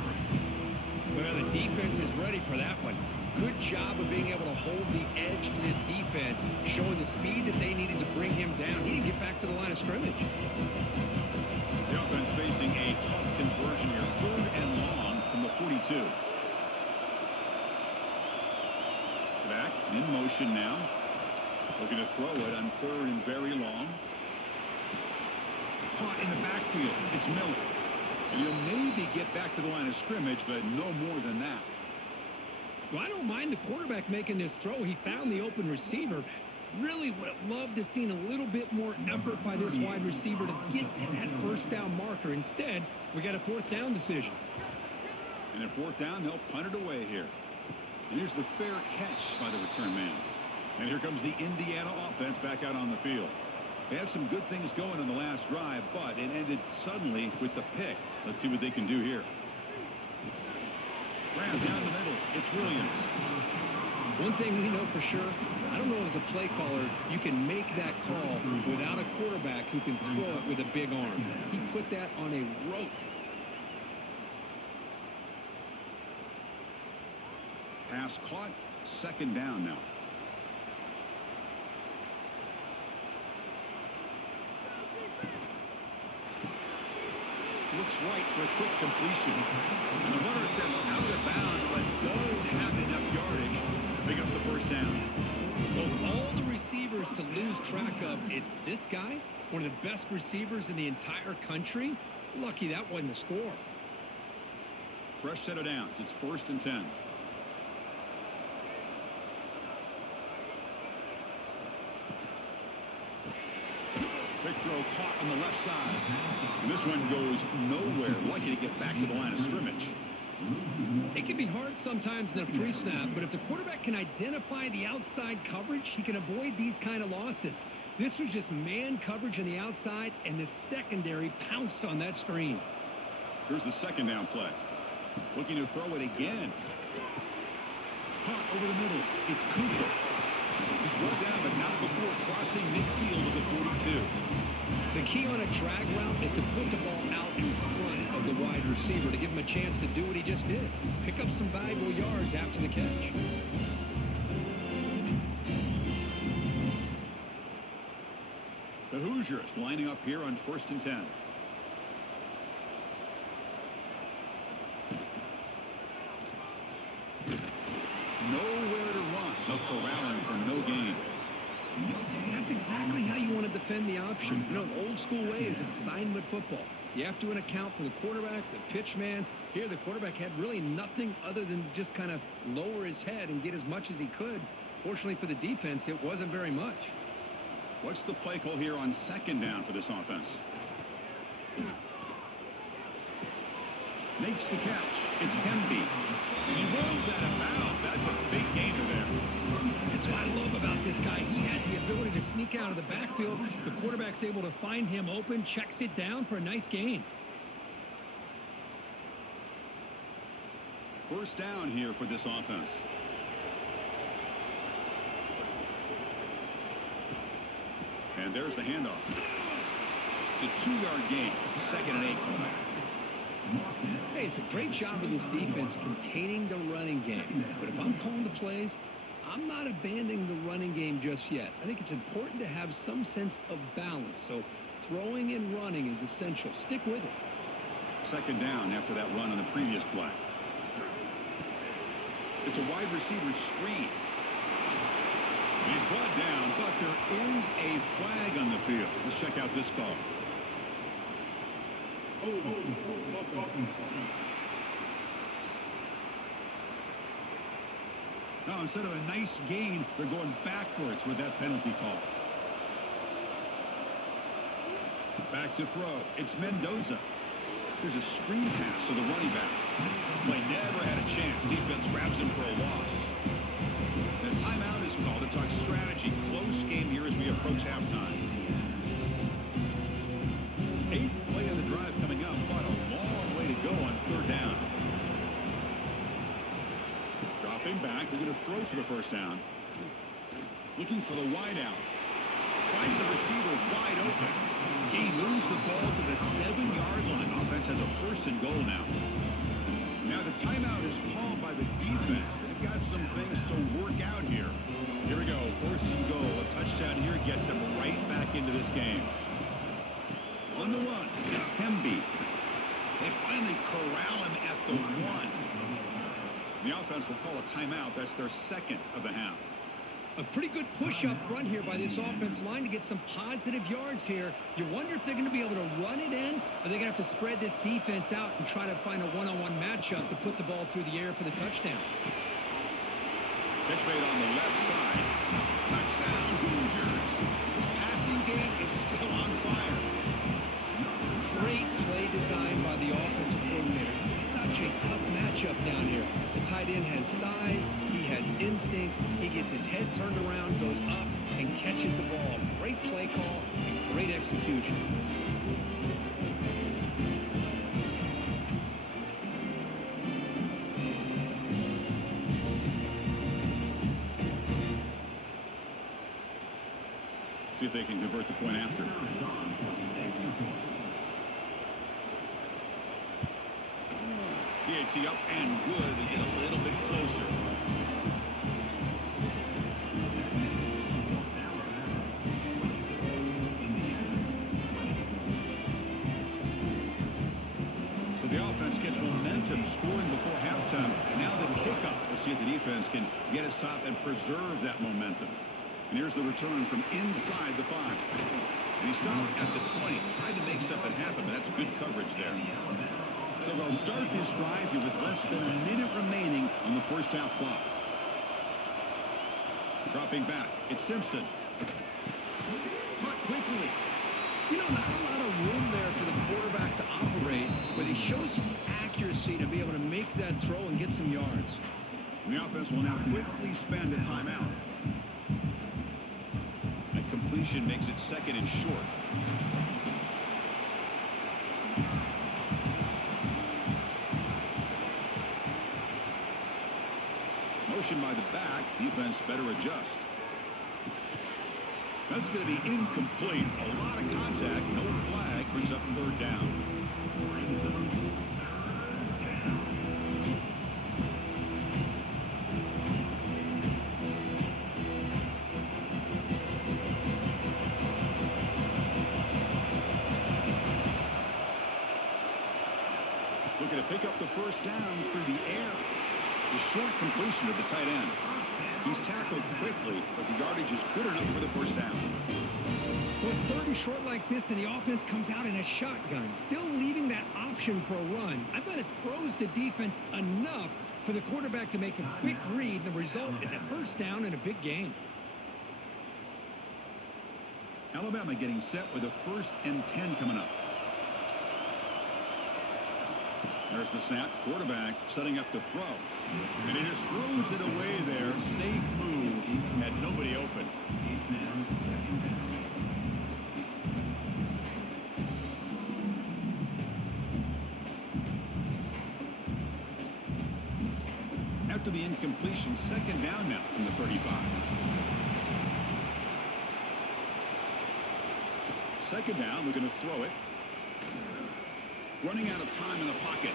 Well, the defense is ready for that one. Good job of being able to hold the edge to this defense, showing the speed that they needed to bring him down. He didn't get back to the line of scrimmage. The offense facing a tough conversion here. 3rd and long from the 42. Back in motion now. Looking to throw it on 3rd and very long. Caught in the backfield. It's Miller. And he'll maybe get back to the line of scrimmage, but no more than that. Well, I don't mind the quarterback making this throw. He found the open receiver. Really would have loved to have seen a little bit more effort by this wide receiver to get to that first down marker. Instead, we got a 4th down decision. And at 4th down, they'll punt it away here. And here's the fair catch by the return man. And here comes the Indiana offense back out on the field. They had some good things going on the last drive, but it ended suddenly with the pick. Let's see what they can do here. Ran down the middle. It's Williams. One thing we know for sure, I don't know as a play caller, you can make that call without a quarterback who can throw it with a big arm. He put that on a rope. Pass caught. 2nd down now. Looks right for a quick completion. And the runner steps out of bounds, but does have enough yardage to pick up the 1st down. Of all the receivers to lose track of, it's this guy, one of the best receivers in the entire country. Lucky that wasn't the score. Fresh set of downs. It's 1st and 10. Big throw caught on the left side. And this one goes nowhere. Lucky to get back to the line of scrimmage. It can be hard sometimes in a pre-snap, but if the quarterback can identify the outside coverage, he can avoid these kind of losses. This was just man coverage on the outside, and the secondary pounced on that screen. Here's the 2nd down play. Looking to throw it again. Caught over the middle. It's Cooper. He's brought down, but not before crossing midfield of the 42. The key on a drag route is to put the ball out in front of the wide receiver to give him a chance to do what he just did. Pick up some valuable yards after the catch. The Hoosiers lining up here on 1st and 10. Nowhere to run. No corralling for no gain. That's exactly how you want to defend the option. You know, old school way is assignment football. You have to account for the quarterback, the pitch man. Here, the quarterback had really nothing other than just kind of lower his head and get as much as he could. Fortunately for the defense, it wasn't very much. What's the play call here on 2nd down for this offense? Makes the catch. It's Pemby. And he rolls out of bounds. That's a big gainer there. That's what I love about this guy. He has the ability to sneak out of the backfield. The quarterback's able to find him open, checks it down for a nice gain. 1st down here for this offense. And there's the handoff. It's a 2-yard gain. 2nd and 8 coming up. Hey, it's a great job of this defense containing the running game. But if I'm calling the plays, I'm not abandoning the running game just yet. I think it's important to have some sense of balance. So throwing and running is essential. Stick with it. 2nd down after that run on the previous play. It's a wide receiver screen. He's brought down, but there is a flag on the field. Let's check out this call. Now, instead of a nice gain, they're going backwards with that penalty call. Back to throw. It's Mendoza. There's a screen pass to the running back. Play never had a chance. Defense grabs him for a loss. And a timeout is called to talk strategy. Close game here as we approach halftime. 8th play of the drive coming up, but a long way to go on 3rd down. Dropping back, they're going to throw for the 1st down. Looking for the wide out. Finds the receiver wide open. He moves the ball to the 7-yard line. Offense has a 1st and goal now. Now the timeout is called by the defense. They've got some things to work out here. Here we go, 1st and goal. A touchdown here gets them right back into this game. On the run, it's Pemby. They finally corral him at the 1. The offense will call a timeout. That's their second of the half. A pretty good push up front here by this offense line to get some positive yards here. You wonder if they're going to be able to run it in, or they're going to have to spread this defense out and try to find a one-on-one matchup to put the ball through the air for the touchdown. Catch made on the left side. Touchdown, Hoosiers. This passing game is still on fire. Great play design by the offensive coordinator. He's such a tough matchup down here. The tight end has size, he has instincts, he gets his head turned around, goes up, and catches the ball. Great play call and great execution. See if they can convert the point after. PAT up and good. They get a little bit closer. So the offense gets momentum scoring before halftime. Now the kickoff. We'll see if the defense can get a stop and preserve that momentum. And here's the return from inside the 5. And he stopped at the 20. Tried to make something happen, but that's good coverage there. So they'll start this drive here with less than a minute remaining on the first half clock. Dropping back, it's Simpson. Caught quickly. You know, not a lot of room there for the quarterback to operate, but he shows some accuracy to be able to make that throw and get some yards. And the offense will now quickly spend a timeout. That completion makes it second and short. Motion by the back. Defense better adjust. That's going to be incomplete. A lot of contact. No flag. Brings up third down. Looking to pick up the first down through the air. The short completion of the tight end. He's tackled quickly, but the yardage is good enough for the first down. Well, it's third and short like this, and the offense comes out in a shotgun, still leaving that option for a run. I thought it throws the defense enough for the quarterback to make a quick read, and the result is a first down and a big gain. Alabama getting set with a 1st and 10 coming up. There's the snap. Quarterback setting up the throw. And he just throws it away there. Safe move. Had nobody open. After the incompletion, second down now from the 35. Second down, we're going to throw it. Running out of time in the pocket.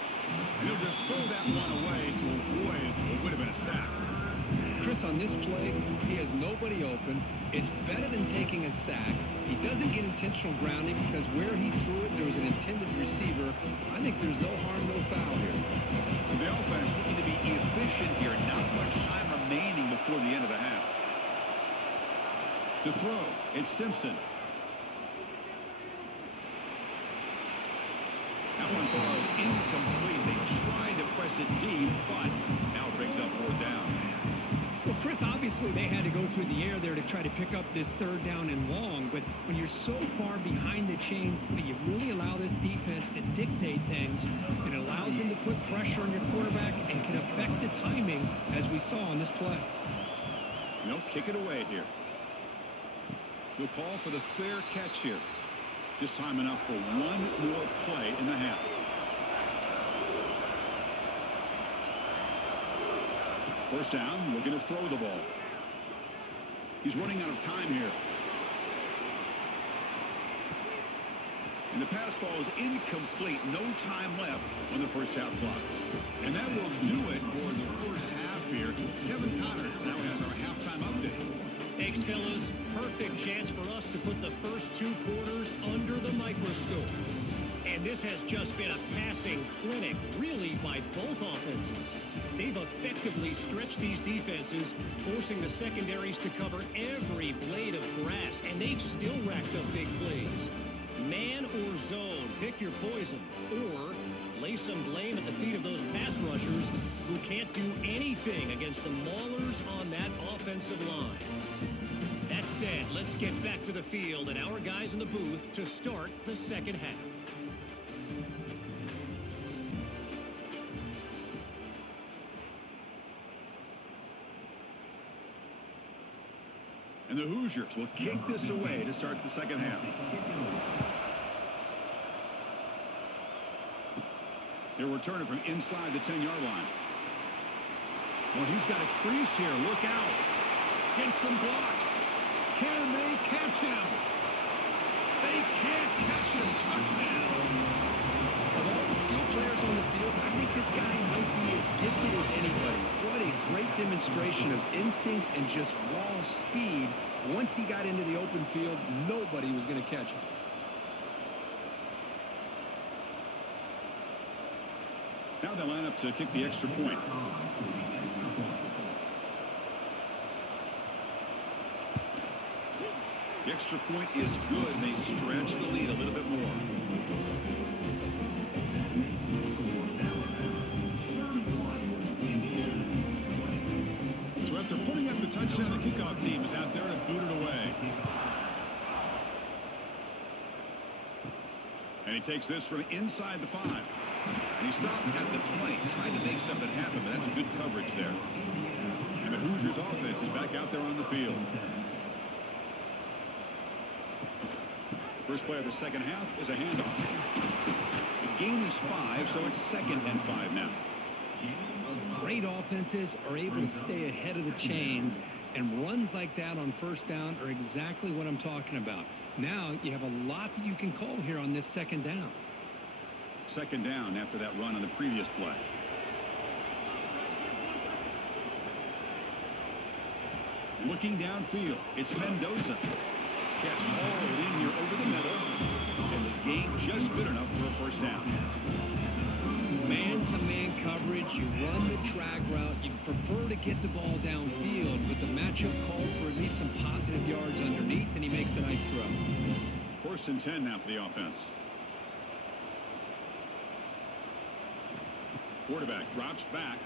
And he'll just throw that one away to avoid what would have been a sack. Chris, on this play, he has nobody open. It's better than taking a sack. He doesn't get intentional grounding because where he threw it, there was an intended receiver. I think there's no harm, no foul here. So the offense looking to be efficient here. Not much time remaining before the end of the half. To throw, it's Simpson. That one falls incomplete. They tried to press it deep, but now it brings up fourth down. Well, Chris, obviously they had to go through the air there to try to pick up this third down and long, but when you're so far behind the chains, you really allow this defense to dictate things. It allows them to put pressure on your quarterback and can affect the timing, as we saw on this play. They'll kick it away here. We'll call for the fair catch here. Just time enough for one more play in the half. First down, looking to throw the ball. He's running out of time here. And the pass falls incomplete. No time left on the first half clock. And that will do it for the first half here. Kevin Connors now has our halftime update. Thanks, fellas. Perfect chance for us to put the first 2 quarters under the microscope. And this has just been a passing clinic, really, by both offenses. They've effectively effectively stretched these defenses, forcing the secondaries to cover every blade of grass, and they've still racked up big plays. Man or zone, pick your poison, or lay some blame at the feet of those pass rushers who can't do anything against the maulers on that offensive line. That said, let's get back to the field and our guys in the booth to start the second half. And the Hoosiers will kick this away to start the second half. They'll return it from inside the 10-yard line. Well, he's got a crease here. Look out. Get some blocks. Can they catch him? They can't catch him. Touchdown. Of all the skill players on the field, I think this guy might be as gifted as anybody. What a great demonstration of instincts and just raw speed. Once he got into the open field, nobody was going to catch him. Now they line up to kick the extra point. The extra point is good, and they stretch the lead a little bit more. So after putting up the touchdown, the kickoff team is out there to boot it away. And he takes this from inside the 5. And he stopped at the 20, trying to make something happen, but that's good coverage there. And the Hoosiers offense is back out there on the field. First play of the second half is a handoff. The game is 5, so it's 2nd and 5 now. Great offenses are able to stay ahead of the chains, and runs like that on first down are exactly what I'm talking about. Now you have a lot that you can call here on this second down. Second down after that run on the previous play. Looking downfield, it's Mendoza. Catch hauled in here over the middle, and the gain just good enough for a first down. Man-to-man coverage, you run the drag route, you prefer to get the ball downfield, but the matchup called for at least some positive yards underneath, and he makes a nice throw. 1st and 10 now for the offense. Quarterback drops back.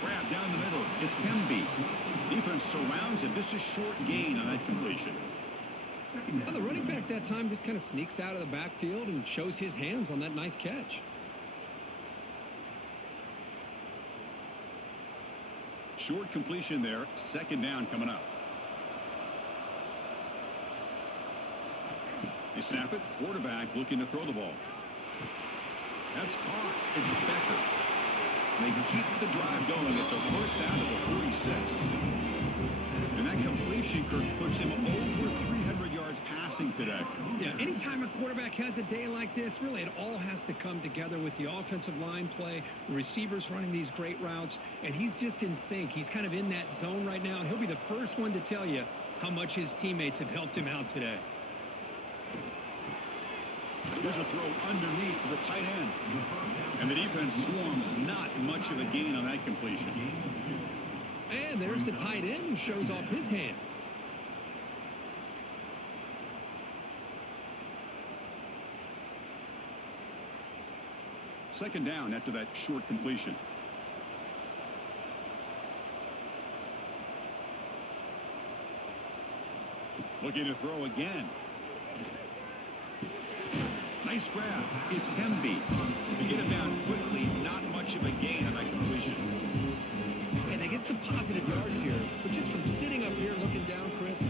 Grab down the middle. It's Pemby. Defense surrounds him. Just a short gain on that completion. Well, the running back that time just kind of sneaks out of the backfield and shows his hands on that nice catch. Short completion there. Second down coming up. They snap it. Quarterback looking to throw the ball. That's caught. It's Becker. They keep the drive going. It's a first down at the 46. And that completion, Kirk, puts him over 300 yards passing today. Yeah, anytime a quarterback has a day like this, really it all has to come together with the offensive line play, the receivers running these great routes, and he's just in sync. He's kind of in that zone right now, and he'll be the first one to tell you how much his teammates have helped him out today. There's a throw underneath to the tight end. And the defense swarms, not much of a gain on that completion. And there's the tight end who shows off his hands. Second down after that short completion. Looking to throw again. Nice grab. It's Pemby. To get him down quickly, not much of a gain on that completion. And they get some positive yards here, but just from sitting up here looking down, Chris, you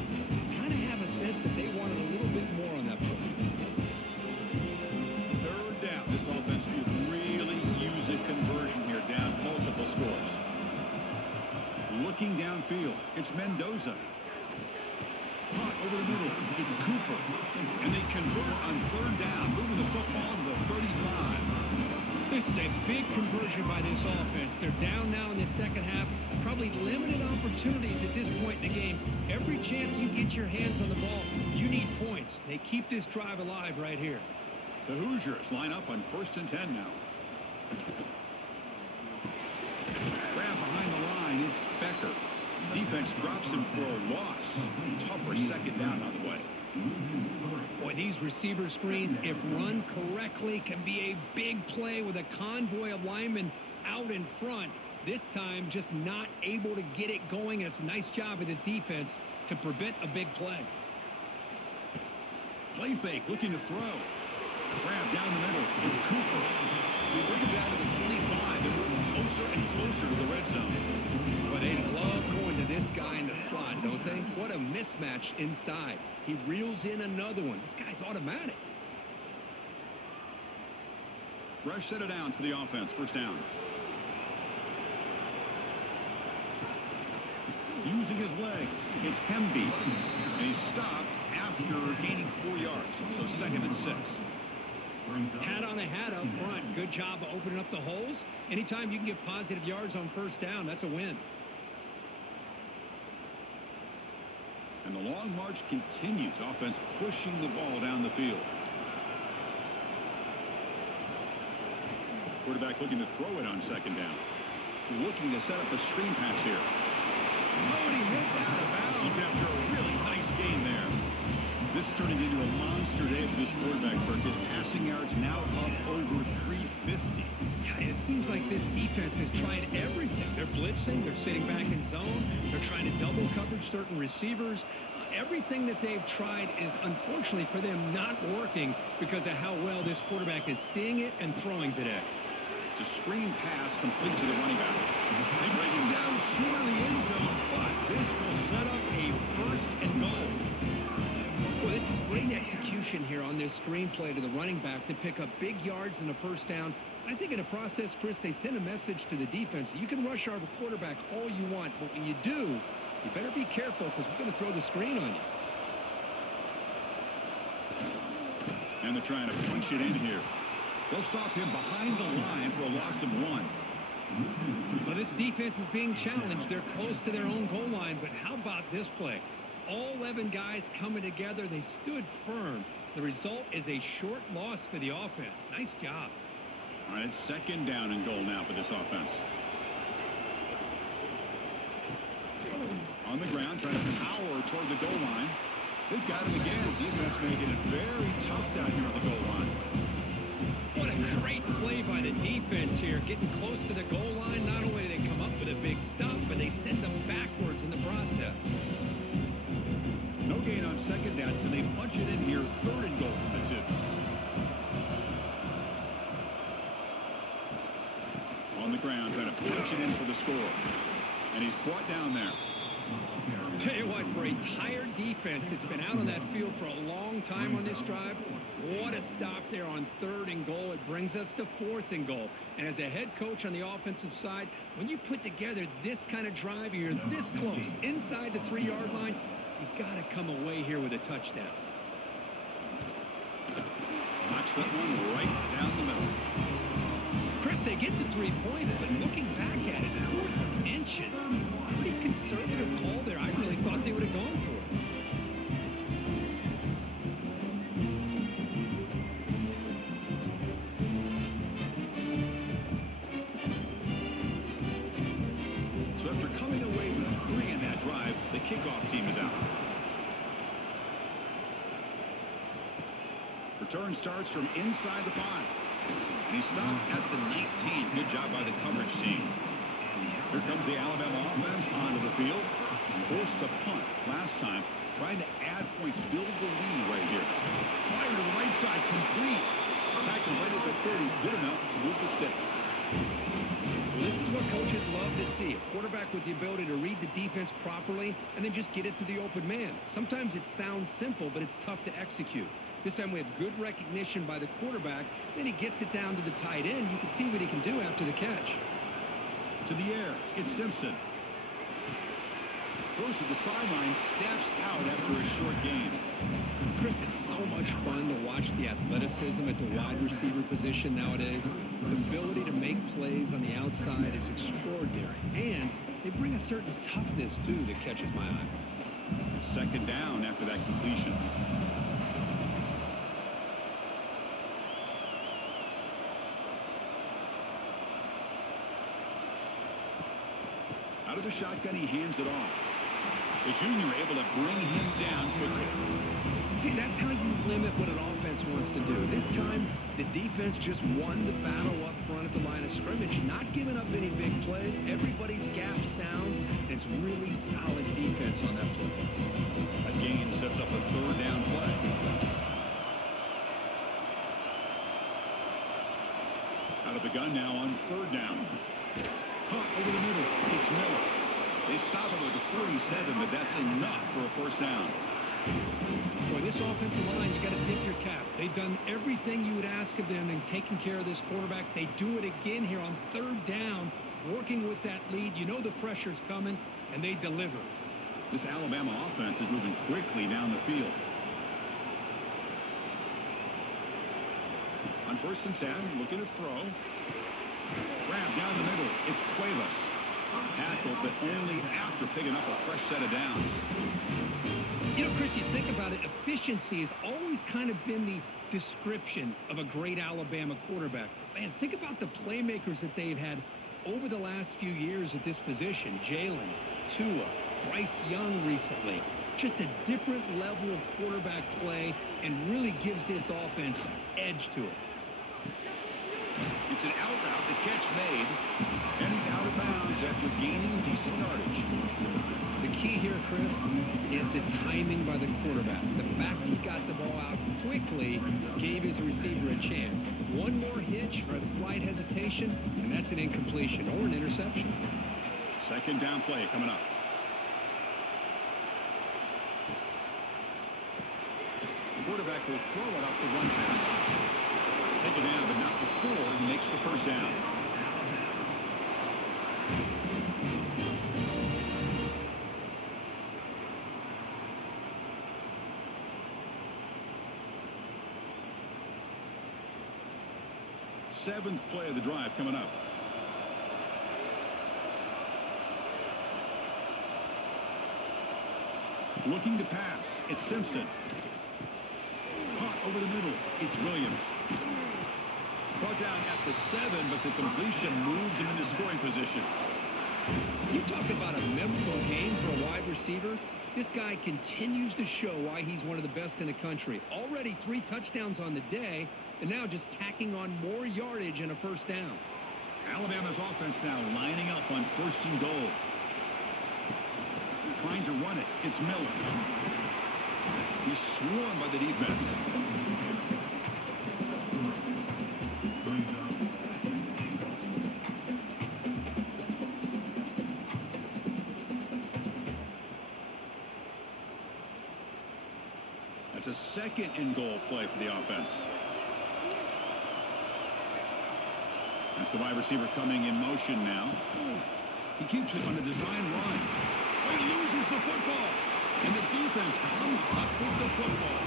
kind of have a sense that they wanted a little bit more on that play. Third down. This offense could really use a conversion here, down multiple scores. Looking downfield, it's Mendoza. Caught over the middle, it's Cooper. And they convert on third down, moving the football to the 35. This is a big conversion by this offense. They're down now in the second half. Probably limited opportunities at this point in the game. Every chance you get your hands on the ball, you need points. They keep this drive alive right here. The Hoosiers line up on 1st and 10 now. defense drops him for a loss. Tougher second down on the way. Boy, these receiver screens, if run correctly, can be a big play with a convoy of linemen out in front. This time, just not able to get it going. And it's a nice job of the defense to prevent a big play. Play fake, looking to throw. Grab down the middle. It's Cooper. They bring him down to the 25 and move closer and closer to the red zone. But they love going to this guy in the slot, don't they? What a mismatch inside. He reels in another one. This guy's automatic. Fresh set of downs for the offense. First down. Using his legs, it's Hemby. And he's stopped after gaining 4 yards. So 2nd and 6. Hat on a hat up front. Good job of opening up the holes. Anytime you can get positive yards on first down, that's a win. And the long march continues. Offense pushing the ball down the field. Quarterback looking to throw it on 2nd down. Looking to set up a screen pass here. Oh, and he hits out of bounds after a really nice game there. This is turning into a monster day for this quarterback, Kirk. His passing yards now up over 350. Yeah, and it seems like this defense has tried everything. They're blitzing, they're sitting back in zone, they're trying to double coverage certain receivers. Everything that they've tried is, unfortunately for them, not working because of how well this quarterback is seeing it and throwing today. It's a screen pass complete to the running back. They bring him down short of the end zone, but this will set up a 1st and goal. Well, this is great execution here on this screen play to the running back to pick up big yards and a 1st down. I think in the process, Chris, they send a message to the defense. You can rush our quarterback all you want, but when you do, you better be careful because we're going to throw the screen on you. And they're trying to punch it in here. They'll stop him behind the line for a loss of 1. Well, this defense is being challenged. They're close to their own goal line, but how about this play? All 11 guys coming together. They stood firm. The result is a short loss for the offense. Nice job. All right, it's 2nd down and goal now for this offense. On the ground, trying to power toward the goal line. They've got him again. Defense making it very tough down here on the goal line. What a great play by the defense here. Getting close to the goal line. Not only do they come up with a big stop, but they send them backwards in the process. No gain on 2nd down. Can they punch it in here? 3rd and goal from the 2. On the ground, trying to punch it in for the score. And he's brought down there. Tell you what, for a tired defense that's been out on that field for a long time on this drive, what a stop there on 3rd and goal. It brings us to 4th and goal. And as a head coach on the offensive side, when you put together this kind of drive, you're this close, inside the 3-yard line, you got to come away here with a touchdown. Knocks that one right down the middle. Chris, they get the 3 points, but looking back at it, 4th and inches. Pretty conservative call there. I really thought they would have gone for it. So after coming away with 3 in that drive, the kickoff team is out. Return starts from inside the 5. And he stopped at the 19. Good job by the coverage team. Here comes the Alabama offense onto the field. Forced to punt last time. Trying to add points, build the lead right here. Fire to the right side, complete. Tackled right at the 30. Good enough to move the sticks. Well, this is what coaches love to see. A quarterback with the ability to read the defense properly and then just get it to the open man. Sometimes it sounds simple, but it's tough to execute. This time we have good recognition by the quarterback. Then he gets it down to the tight end. You can see what he can do after the catch. To the air, it's Simpson. Goes to the sideline, steps out after a short gain. Chris, it's so much fun to watch the athleticism at the wide receiver position nowadays. The ability to make plays on the outside is extraordinary. And they bring a certain toughness, too, that catches my eye. 2nd down after that completion. Out of the shotgun, he hands it off. The junior able to bring him down quickly. See, that's how you limit what an offense wants to do. This time, the defense just won the battle up front at the line of scrimmage, not giving up any big plays. Everybody's gap sound. It's really solid defense on that play. That gain sets up a third down play. Out of the gun now on third down. Caught over the middle. It's Miller. They stop him at the 47, but that's enough for a first down. Boy, this offensive line, you got to tip your cap. They've done everything you would ask of them in taking care of this quarterback. They do it again here on third down, working with that lead. You know the pressure's coming, and they deliver. This Alabama offense is moving quickly down the field. On 1st and 10, looking to throw. Grab down the middle. It's Cuevas. Tackled, but only after picking up a fresh set of downs. You know, Chris, you think about it, efficiency has always kind of been the description of a great Alabama quarterback. But man, think about the playmakers that they've had over the last few years at this position. Jalen, Tua, Bryce Young recently. Just a different level of quarterback play and really gives this offense an edge to it. It's an out route, the catch made, and he's out of bounds after gaining decent yardage. The key here, Chris, is the timing by the quarterback. The fact he got the ball out quickly gave his receiver a chance. One more hitch or a slight hesitation, and that's an incompletion or an interception. Second down play coming up. The quarterback will throw it off the run pass option. Take it down, but not before he makes the first down. Seventh play of the drive coming up. Looking to pass. It's Simpson. Caught over the middle. It's Williams. Brought down at the 7, but the completion moves him into scoring position. You talk about a memorable game for a wide receiver. This guy continues to show why he's one of the best in the country. Already 3 touchdowns on the day, and now just tacking on more yardage and a first down. Alabama's offense now lining up on 1st and goal. Trying to run it. It's Miller. He's swarmed by the defense. That's a second and goal play for the offense. That's the wide receiver coming in motion now. He keeps it on a design run. He loses the football. And the defense comes up with the football.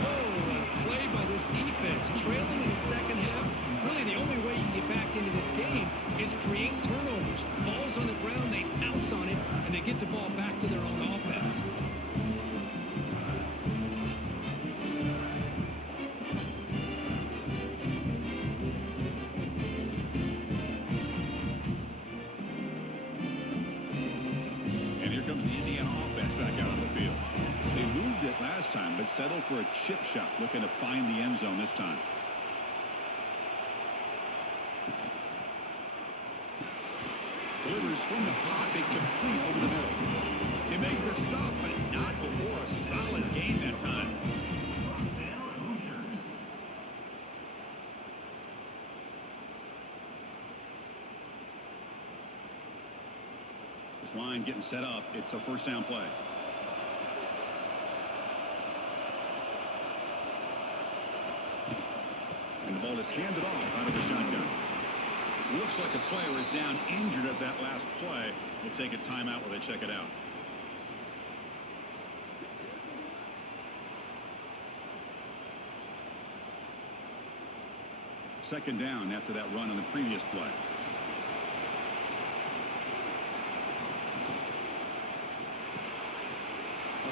Oh, what a play by this defense. Trailing in the second half. Really, the only way you can get back into this game is create turnovers. Ball's on the ground, they pounce on it, and they get the ball back to their own offense. Comes the Indiana offense back out on the field. They moved it last time, but settled for a chip shot, looking to find the end zone this time. Delivers from the pocket, complete over the middle. They make the stop, but not before a solid gain that time. This line getting set up. It's a first down play. And the ball is handed off out of the shotgun. Looks like a player is down injured at that last play. We'll take a timeout while they check it out. Second down after that run on the previous play.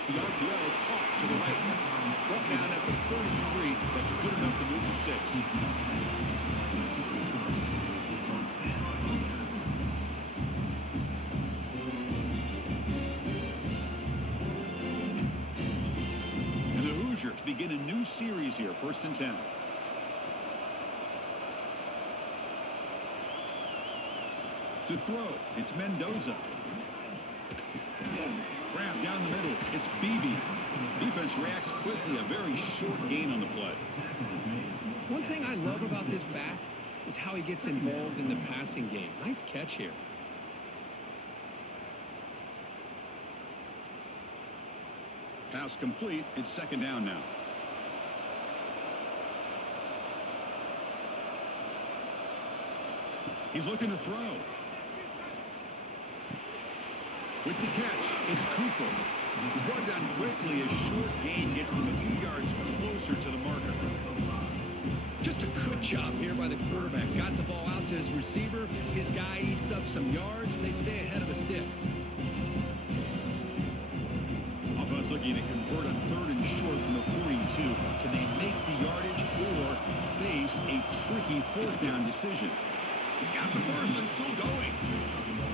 The RPO caught to the right. Brought down at the 33. That's good enough to move the sticks. to begin a new series here, 1st and 10. To throw, it's Mendoza. Grab down the middle, it's Beebe. Defense reacts quickly, a very short gain on the play. One thing I love about this back is how he gets involved in the passing game. Nice catch here. Pass complete. It's 2nd down now. He's looking to throw. With the catch, it's Cooper. He's brought down quickly. A short gain gets them a few yards closer to the marker. Just a good job here by the quarterback. Got the ball out to his receiver. His guy eats up some yards, and they stay ahead of the sticks. Offense looking to convert on 3rd and short from the 42. Can they make the yardage or face a tricky 4th down decision? He's got the first and still going.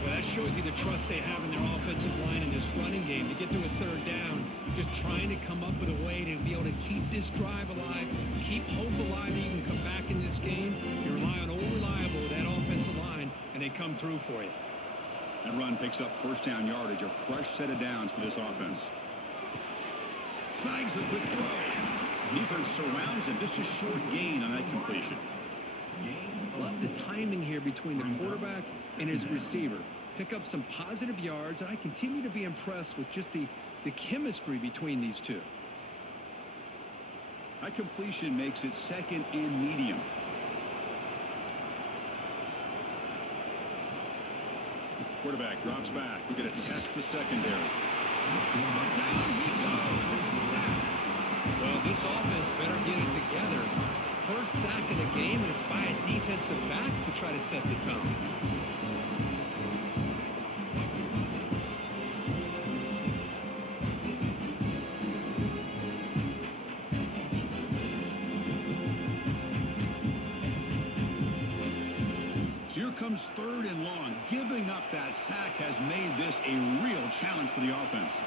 Well, that shows you the trust they have in their offensive line in this running game. To get to a 3rd down, just trying to come up with a way to be able to keep this drive alive, keep hope alive that you can come back in this game. You rely on old reliable, that offensive line, and they come through for you. That run picks up 1st down yardage, a fresh set of downs for this offense. Snags the quick throw. Defense surrounds him, just a short gain on that completion. Love the timing here between the quarterback and his receiver. Pick up some positive yards, and I continue to be impressed with just the chemistry between these two. That completion makes it 2nd and medium. Quarterback drops back. We're going to test the secondary. Down he goes. It's a sack. Well, this offense better get it together. First sack of the game, and it's by a defensive back to try to set the tone. So here comes 3rd and long. Giving up that sack has made this a real challenge for the offense.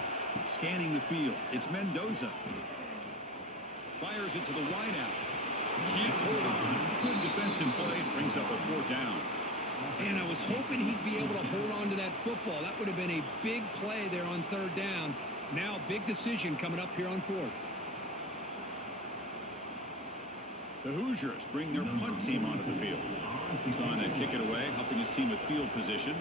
Scanning the field, it's Mendoza. Fires it to the wideout. Can't hold on. Good defensive play. Brings up a 4th down. And I was hoping he'd be able to hold on to that football. That would have been a big play there on 3rd down. Now, big decision coming up here on 4th. The Hoosiers bring their punt team onto the field. He's on to kick it away, helping his team with field position.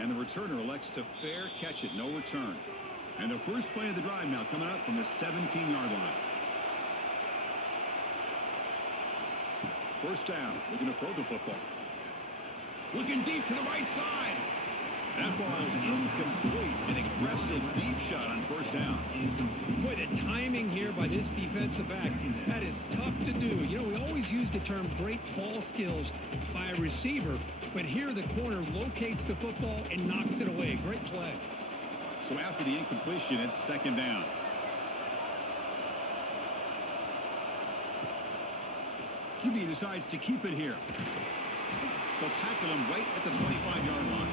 And the returner elects to fair catch it. No return. And the first play of the drive now coming up from the 17-yard line. 1st down. Looking to throw the football. Looking deep to the right side. That ball is incomplete. An aggressive deep shot on 1st down. Boy, the timing here by this defensive back, that is tough to do. You know, we always use the term great ball skills by a receiver, but here the corner locates the football and knocks it away. Great play. So after the incompletion, it's 2nd down. QB decides to keep it here. They'll tackle him right at the 25-yard line.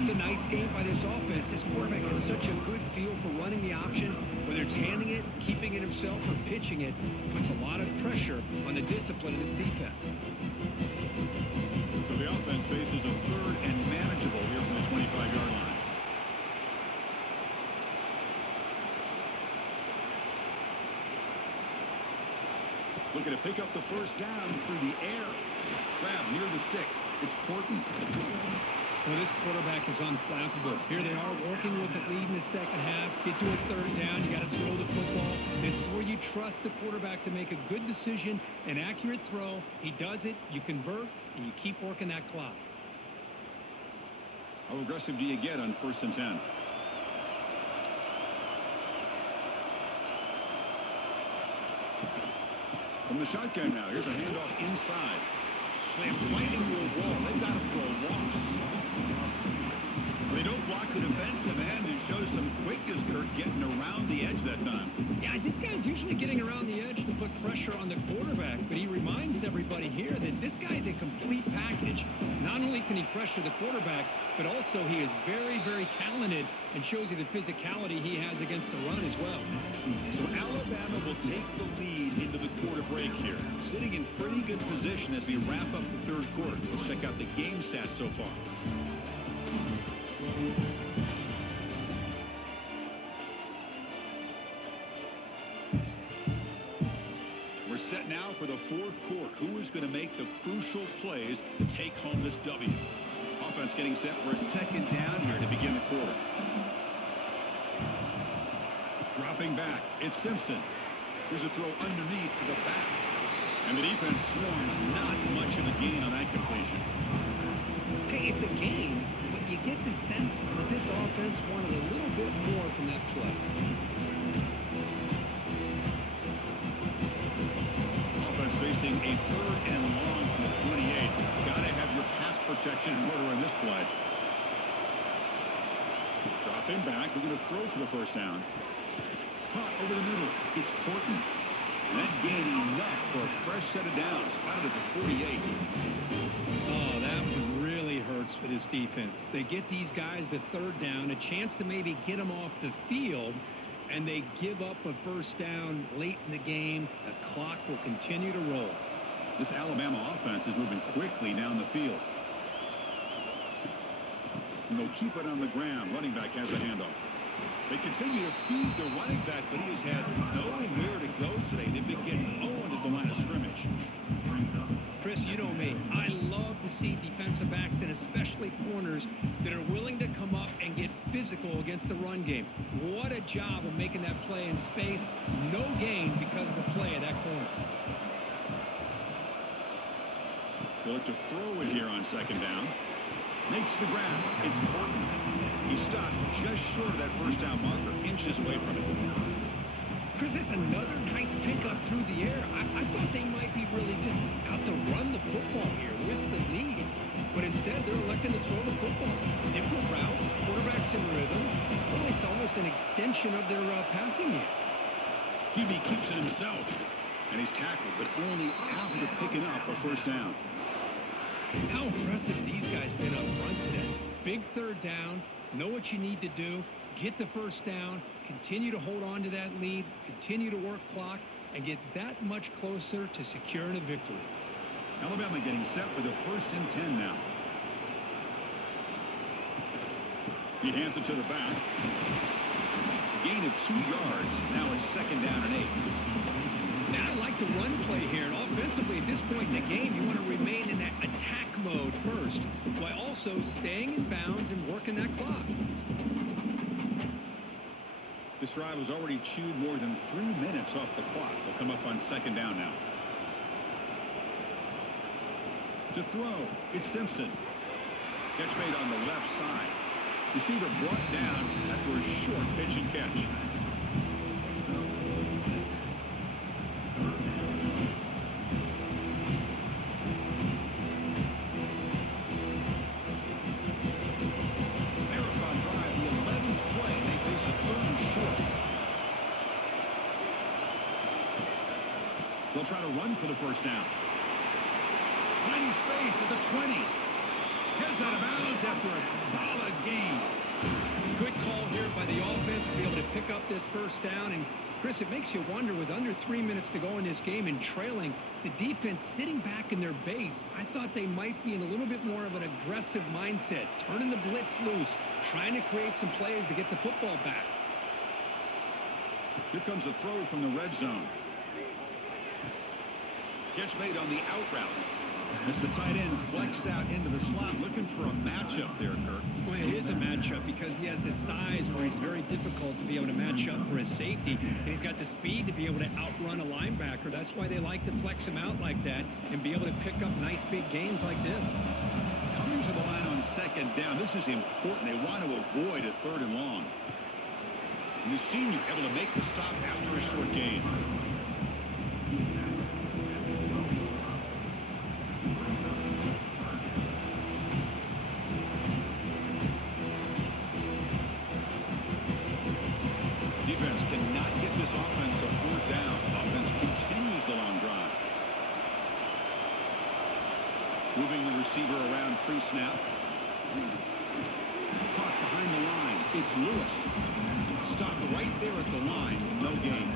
It's a nice game by this offense. This quarterback has such a good feel for running the option. Whether it's handing it, keeping it himself, or pitching it, puts a lot of pressure on the discipline of this defense. So the offense faces a 3rd and manageable here from the 25-yard line. Looking to pick up the 1st down through the air. Grab near the sticks. It's Porton. Well, this quarterback is unflappable. Here they are working with the lead in the 2nd half. Get to a 3rd down. You got to throw the football. This is where you trust the quarterback to make a good decision, an accurate throw. He does it, you convert, and you keep working that clock. How aggressive do you get on 1st and 10? From the shotgun now, here's a handoff inside. Slams right into a wall. They've got him for a loss. They don't block the defensive end and show some quickness, Kirk, getting around the edge that time. Yeah, this guy's usually getting around the edge to put pressure on the quarterback, but he reminds everybody here that this guy's a complete package. Not only can he pressure the quarterback, but also he is very, very talented and shows you the physicality he has against the run as well. So Alabama will take the lead into the quarter break here, sitting in pretty good position as we wrap up the third quarter. Let's check out the game stats so far. We're set now for the fourth quarter. Who is going to make the crucial plays to take home this W? Offense getting set for a second down here to begin the quarter. Dropping back, it's Simpson. Here's a throw underneath to the back. And the defense swarms. Not much of a gain on that completion. Hey, it's a gain, but you get the sense that this offense wanted a little bit more from that play. Offense facing a third and long from the 28. Gotta have your pass protection in order in this play. Dropping back, we're going to throw for the first down. Caught over the middle. It's Horton. And that gained enough for a fresh set of downs. Spotted at the 48. Oh, that one really hurts for this defense. They get these guys to third down, a chance to maybe get them off the field, and they give up a first down late in the game. The clock will continue to roll. This Alabama offense is moving quickly down the field. And they'll keep it on the ground. Running back has a handoff. They continue to feed the running back, but he has had nowhere to go today. They've been getting owned at the line of scrimmage. Chris, you know me. I love to see defensive backs and especially corners that are willing to come up and get physical against the run game. What a job of making that play in space. No gain because of the play of that corner. They look to throw it here on second down. Makes the grab. It's Horton. He stopped just short of that first down marker, inches away from it. Chris, that's another nice pickup through the air. I thought they might be really just out to run the football here with the lead, but instead they're electing to throw the football. Different routes, quarterbacks in rhythm. Well, it's almost an extension of their passing game. Hebe keeps it himself, and he's tackled, but only after picking up a first down. How impressive these guys been up front today. Big third down, know what you need to do, get the first down, continue to hold on to that lead, continue to work clock, and get that much closer to securing a victory. Alabama getting set for the 1st and 10 now. He hands it to the back. Gain of 2 yards. Now it's 2nd down and 8. Now I like the run play here, and offensively at this point in the game, you want to remain in that attack mode first, while also staying in bounds and working that clock. This drive has already chewed more than 3 minutes off the clock. They'll come up on 2nd down now. To throw, it's Simpson. Catch made on the left side. Receiver brought down after a short pitch and catch. They'll try to run for the first down. Finding space at the 20. Heads out of bounds after a solid gain. Good call here by the offense to be able to pick up this first down. And, Chris, it makes you wonder, with under 3 minutes to go in this game and trailing, the defense sitting back in their base, I thought they might be in a little bit more of an aggressive mindset, turning the blitz loose, trying to create some plays to get the football back. Here comes a throw from the red zone. Catch made on the out route. As the tight end flexed out into the slot, looking for a matchup there, Kirk. Well, it is a matchup because he has the size where he's very difficult to be able to match up for his safety, and he's got the speed to be able to outrun a linebacker. That's why they like to flex him out like that and be able to pick up nice big gains like this. Coming to the line on 2nd down, this is important. They want to avoid a 3rd and long. And the senior able to make the stop after a short gain. Moving the receiver around pre-snap. Caught behind the line. It's Lewis. Stopped right there at the line. No gain.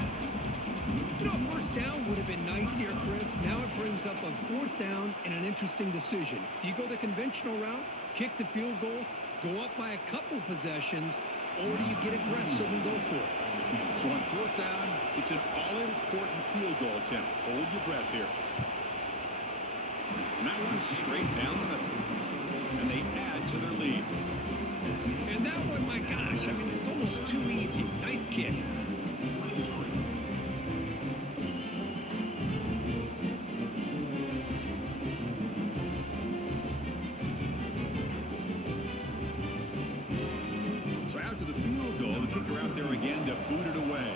You know, a first down would have been nice here, Chris. Now it brings up a fourth down and an interesting decision. Do you go the conventional route, kick the field goal, go up by a couple possessions, or do you get aggressive and go for it? So on fourth down, it's an all-important field goal attempt. Hold your breath here. And that one's straight down the middle. And they add to their lead. And that one, my gosh, I mean, it's almost too easy. Nice kick. So after the field goal, the kicker out there again to boot it away.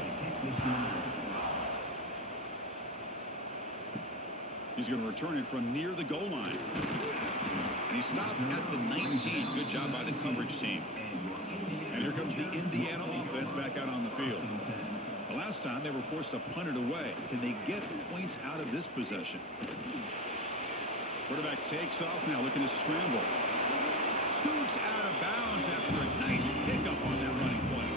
He's going to return it from near the goal line. And he stopped at the 19. Good job by the coverage team. And here comes the Indiana offense back out on the field. The last time they were forced to punt it away. Can they get points out of this possession? Quarterback takes off now, looking to scramble. Scoots out of bounds after a nice pickup on that running play.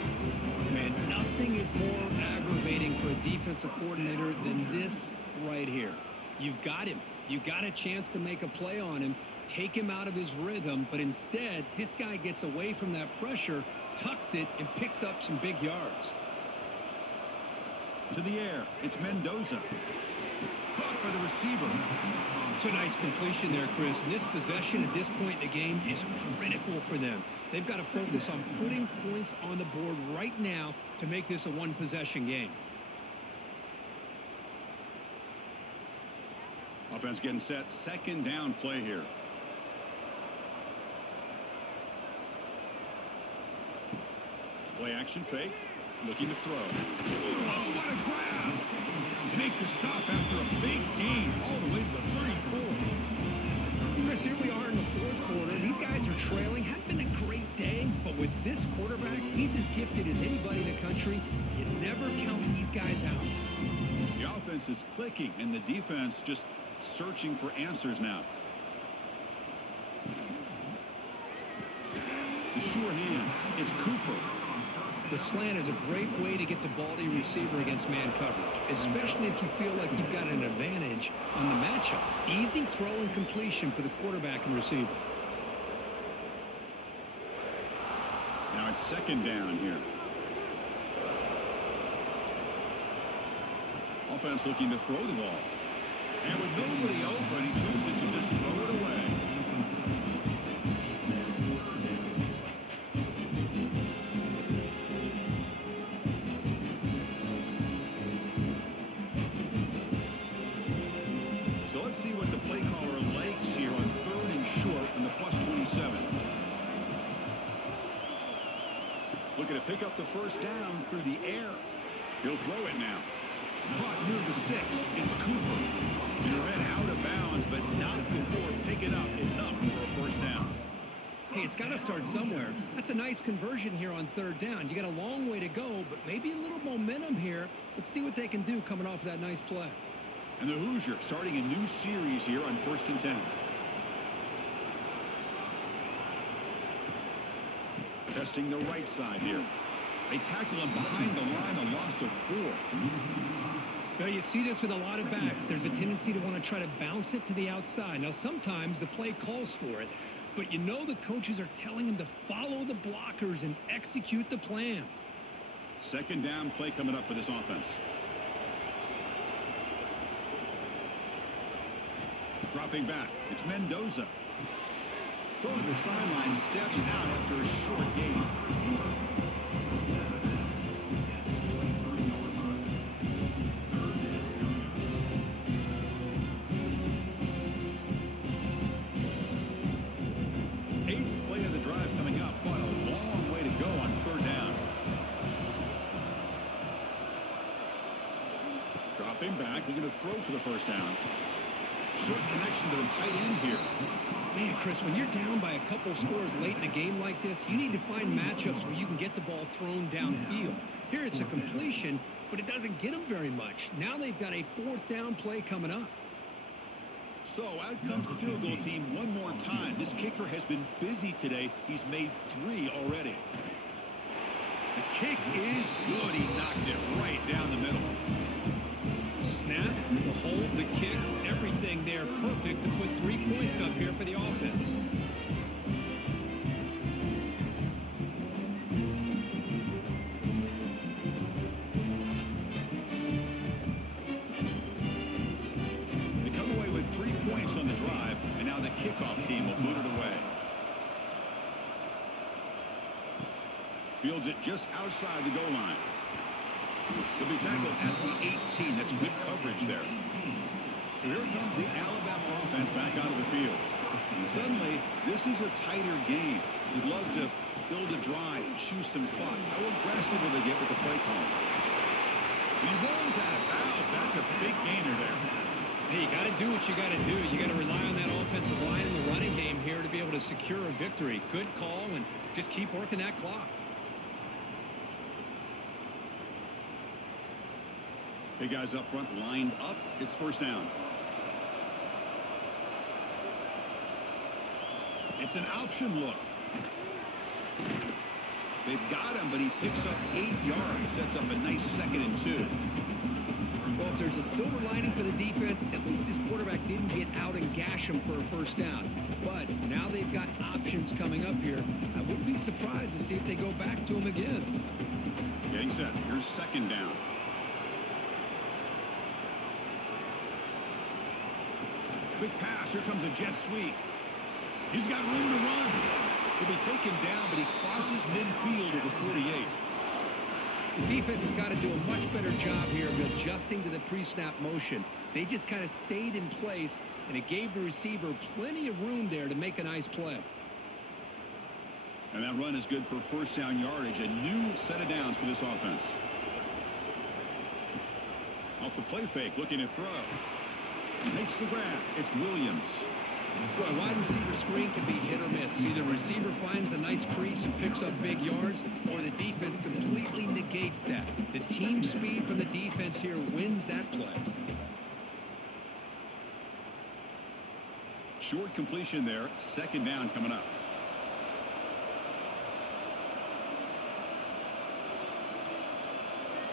Man, nothing is more aggravating for a defensive coordinator than this right here. You've got him. You got a chance to make a play on him, take him out of his rhythm, but instead, this guy gets away from that pressure, tucks it, and picks up some big yards. To the air, it's Mendoza. Caught by the receiver. It's a nice completion there, Chris. And this possession at this point in the game is critical for them. They've got to focus on putting points on the board right now to make this a one-possession game. Offense getting set. Second down play here. Play action fake. Looking to throw. Oh, what a grab! They make the stop after a big gain all the way to the 34. Chris, here we are in the fourth quarter. These guys are trailing. Hadn't been a great day, but with this quarterback, he's as gifted as anybody in the country. You never count these guys out. The offense is clicking, and the defense just searching for answers now. The sure hands. It's Cooper. The slant is a great way to get the ball to your receiver against man coverage, especially if you feel like you've got an advantage on the matchup. Easy throw and completion for the quarterback and receiver. Now it's second down here. Offense looking to throw the ball. And with nobody open, he chooses to just throw it away. So let's see what the play caller likes here on third and short from the +27. Looking to pick up the first down through the air. He'll throw it now. Caught near the sticks. It's Cooper. Your head out of bounds, but not before picking up enough for a first down. Hey, it's got to start somewhere. That's a nice conversion here on third down. You got a long way to go, but maybe a little momentum here. Let's see what they can do coming off that nice play. And the Hoosiers starting a new series here on 1st and 10. Testing the right side here. They tackle him behind the line, a loss of 4. Now, you see this with a lot of backs. There's a tendency to want to try to bounce it to the outside. Now, sometimes the play calls for it, but you know the coaches are telling them to follow the blockers and execute the plan. Second down play coming up for this offense. Dropping back, it's Mendoza. Throw to the sideline, steps out after a short gain. Eighth play of the drive coming up, but a long way to go on third down. Dropping back, looking to throw for the first down. Short connection to the tight end here. Man, Chris, when you're down by a couple scores late in a game like this, you need to find matchups where you can get the ball thrown downfield. Here it's a completion, but it doesn't get them very much. Now they've got a fourth down play coming up. So out comes the field goal team one more time. This kicker has been busy today. He's made 3 already. The kick is good. He knocked it right down the middle. Snap, the hold, the kick, everything there perfect to put 3 points up here for the offense. They come away with 3 points on the drive, and now the kickoff team will boot it away. Fields it just outside the goal line. He'll be tackled at the 18. That's good coverage there. So here comes the Alabama offense back out of the field. Suddenly, this is a tighter game. You'd love to build a drive and choose some clock. How aggressive will they get with the play call? He runs out of bounds. That's a big gainer there. Hey, you got to do what you got to do. You got to rely on that offensive line in the running game here to be able to secure a victory. Good call, and just keep working that clock. Big guys up front lined up. It's first down. It's an option look. They've got him, but he picks up 8 yards. Sets up a nice 2nd and 2. Well, if there's a silver lining for the defense, at least this quarterback didn't get out and gash him for a first down. But now they've got options coming up here. I wouldn't be surprised to see if they go back to him again. Getting set. Here's 2nd down. Quick pass. Here comes a jet sweep. He's got room to run. He'll be taken down, but he crosses midfield at the 48. The defense has got to do a much better job here of adjusting to the pre-snap motion. They just kind of stayed in place, and it gave the receiver plenty of room there to make a nice play. And that run is good for first down yardage. A new set of downs for this offense. Off the play fake, looking to throw. Makes the grab. It's Williams. Boy, wide receiver screen can be hit or miss. Either the receiver finds a nice crease and picks up big yards, or the defense completely negates that. The team speed from the defense here wins that play. Short completion there. 2nd down coming up.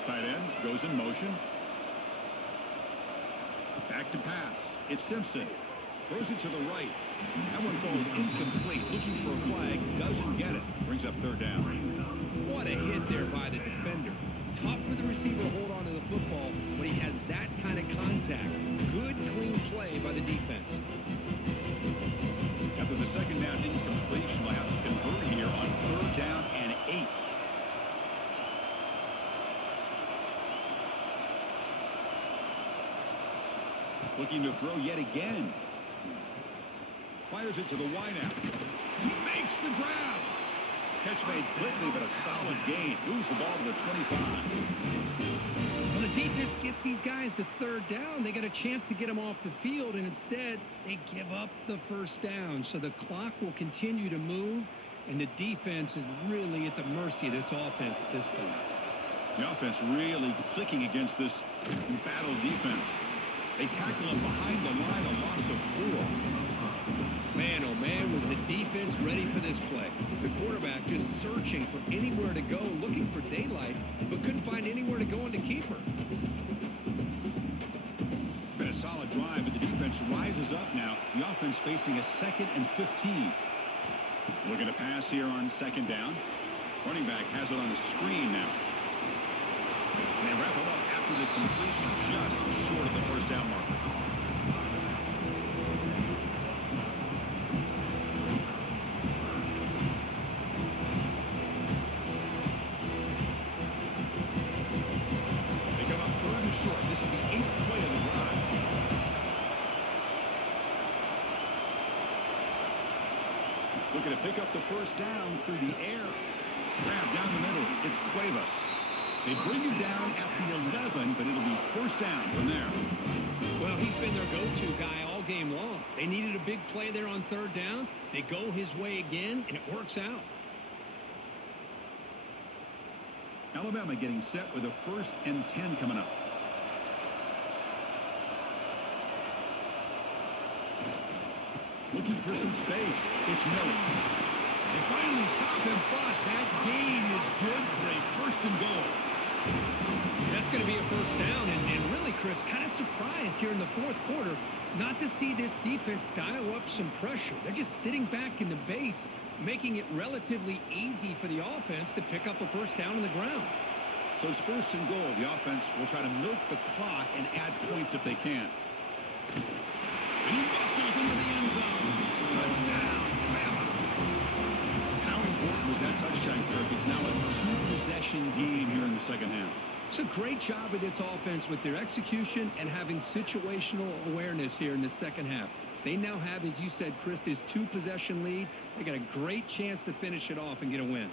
Tight end goes in motion. Back to pass. It's Simpson. Throws it to the right. That one falls incomplete. Looking for a flag. Doesn't get it. Brings up 3rd down. What a hit there by the defender. Tough for the receiver to hold on to the football when he has that kind of contact. Good, clean play by the defense. After the 2nd down incompletion, will have to convert here on 3rd down and 8. Looking to throw yet again. Fires it to the wideout. He makes the grab. Catch made quickly, but a solid gain. Moves the ball to the 25. Well, the defense gets these guys to 3rd down. They got a chance to get them off the field, and instead they give up the first down. So the clock will continue to move, and the defense is really at the mercy of this offense at this point. The offense really clicking against this battle defense. They tackle him behind the line, a loss of 4. Man, oh man, was the defense ready for this play. The quarterback just searching for anywhere to go, looking for daylight, but couldn't find anywhere to go into keeper. Been a solid drive, but the defense rises up now. The offense facing a 2nd and 15. Looking to pass here on 2nd down. Running back has it on the screen now. And they wrap it up after the completion, just short of the first down marker. They come up 3rd and short. This is the 8th play of the drive. Looking to pick up the first down through the air. Grab down the middle. It's Cuevas. They bring it down at the 11, but it'll be first down from there. Well, he's been their go-to guy all game long. They needed a big play there on 3rd down. They go his way again, and it works out. Alabama getting set with a 1st and 10 coming up. Looking for some space. It's Miller. They finally stop him, but that gain is good for a first and goal. That's going to be a first down, and really, Chris, kind of surprised here in the fourth quarter not to see this defense dial up some pressure. They're just sitting back in the base, making it relatively easy for the offense to pick up a first down on the ground. So it's first and goal. The offense will try to milk the clock and add points if they can. And he muscles into the end zone. Touchdown, Bama. How important was that touchdown, Kirk? It's now a two-possession game here in the second half. It's a great job of this offense with their execution and having situational awareness here in the second half. They now have, as you said, Chris, this two-possession lead. They got a great chance to finish it off and get a win.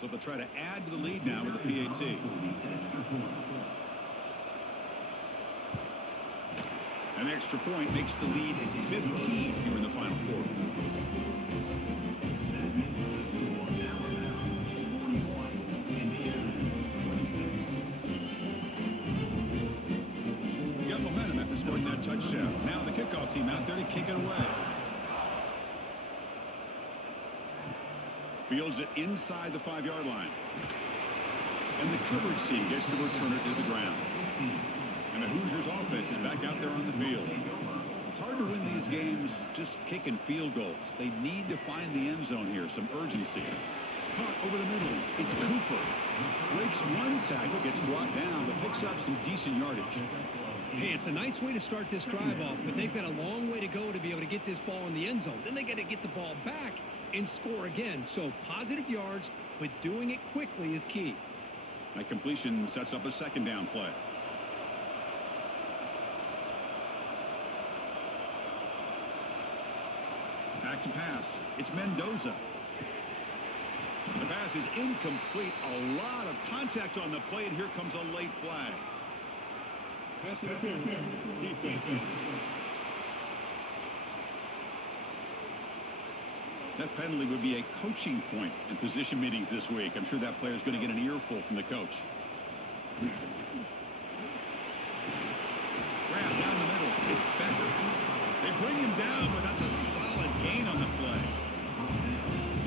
So they'll try to add to the lead now with the PAT. An extra point makes the lead 15 here in the final quarter. You got momentum after scoring that touchdown. Now the kickoff team out there to kick it away. Fields it inside the 5-yard line. And the coverage team gets the returner to the ground. And the Hoosiers offense is back out there on the field. It's hard to win these games just kicking field goals. They need to find the end zone here, some urgency. Caught over the middle. It's Cooper. Breaks one tackle, gets brought down, but picks up some decent yardage. Hey, it's a nice way to start this drive off, but they've got a long way to go to be able to get this ball in the end zone. Then they got to get the ball back and score again. So positive yards, but doing it quickly is key. That completion sets up a second down play. Back to pass. It's Mendoza. The pass is incomplete. A lot of contact on the play, and here comes a late flag. Pass interference. Defense. That penalty would be a coaching point in position meetings this week. I'm sure that player is going to get an earful from the coach. Grab down the middle. It's Becker. They bring him down, but that's a solid gain on the play.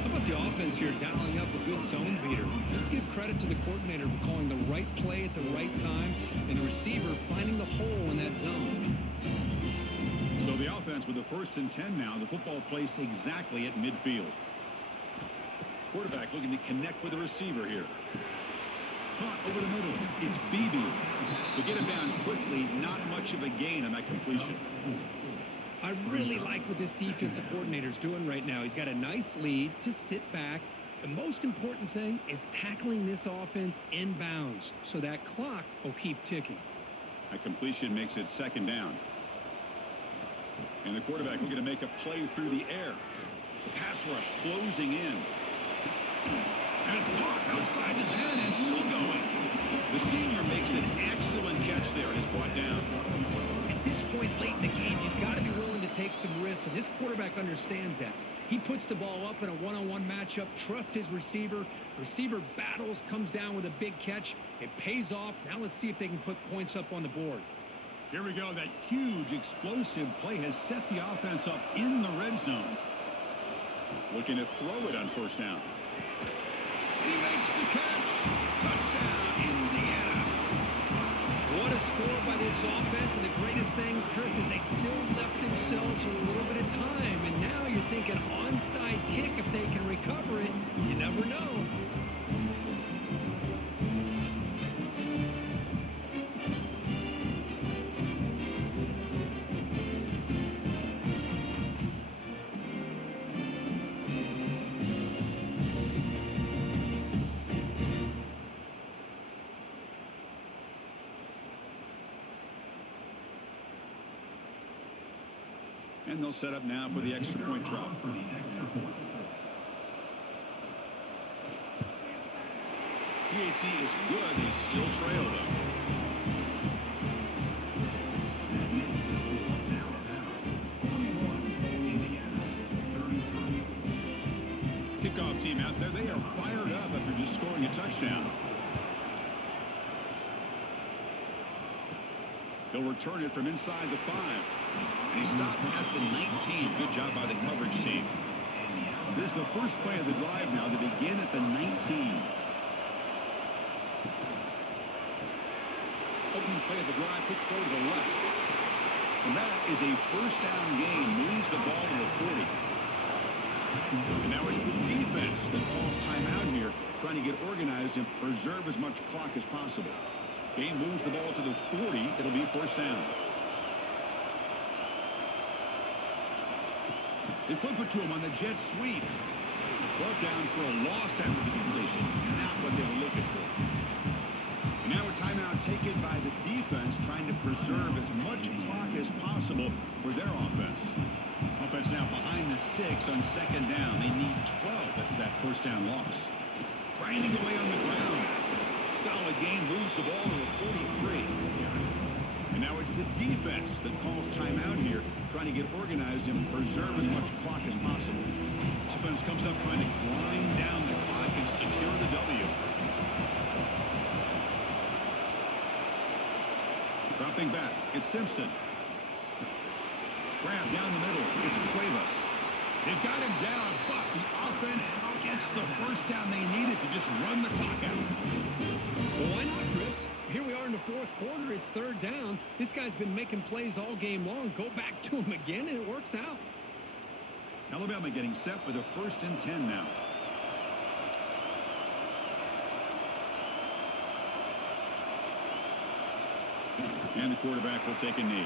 How about the offense here dialing up a good zone beater? Let's give credit to the coordinator for calling the right play at the right time and the receiver finding the hole in that zone. So the offense with the 1st and 10 now. The football placed exactly at midfield. Quarterback looking to connect with the receiver here. Caught over the middle. It's Beebe. To get him down quickly, not much of a gain on that completion. I really like what this defensive coordinator is doing right now. He's got a nice lead. Just sit back. The most important thing is tackling this offense inbounds so that clock will keep ticking. That completion makes it second down. And the quarterback looking to make a play through the air. The pass rush closing in. And it's caught outside the 10 and still going. The senior makes an excellent catch there and is brought down. At this point late in the game, you've got to be willing to take some risks, and this quarterback understands that. He puts the ball up in a one-on-one matchup, trusts his receiver. Receiver battles, comes down with a big catch. It pays off. Now let's see if they can put points up on the board. Here we go. That huge explosive play has set the offense up in the red zone. Looking to throw it on first down. And he makes the catch. Touchdown, Indiana. What a score by this offense. And the greatest thing, Chris, is they still left themselves a little bit of time. And now you're thinking onside kick if they can recover it. You never know. And they'll set up now for the extra point drop. PAT is good. They still trail, though. Kickoff team out there, they are fired up after just scoring a touchdown. He'll return it from inside the 5. And he stopped at the 19. Good job by the coverage team. Here's the first play of the drive now to begin at the 19. Opening play of the drive, quick throw to the left. And that is a first down gain. Moves the ball to the 40. And now it's the defense that calls timeout here, trying to get organized and preserve as much clock as possible. Game moves the ball to the 40. It'll be first down. They flip it to him on the jet sweep. Brought down for a loss after the completion. Not what they were looking for. And now a timeout taken by the defense, trying to preserve as much clock as possible for their offense. Offense now behind the sticks on second down. They need 12 after that first down loss. Grinding away on the ground. Solid gain, moves the ball to the 43. And now it's the defense that calls timeout here, trying to get organized and preserve as much clock as possible. Offense comes up trying to grind down the clock and secure the W. Dropping back, it's Simpson. Grab down the middle, it's Cuevas. They've got him down, but the offense gets the first down they needed to just run the clock out. Well, why not, Chris? Here we are in the fourth quarter. It's third down. This guy's been making plays all game long. Go back to him again, and it works out. Alabama getting set with a 1st and 10 now. And the quarterback will take a knee.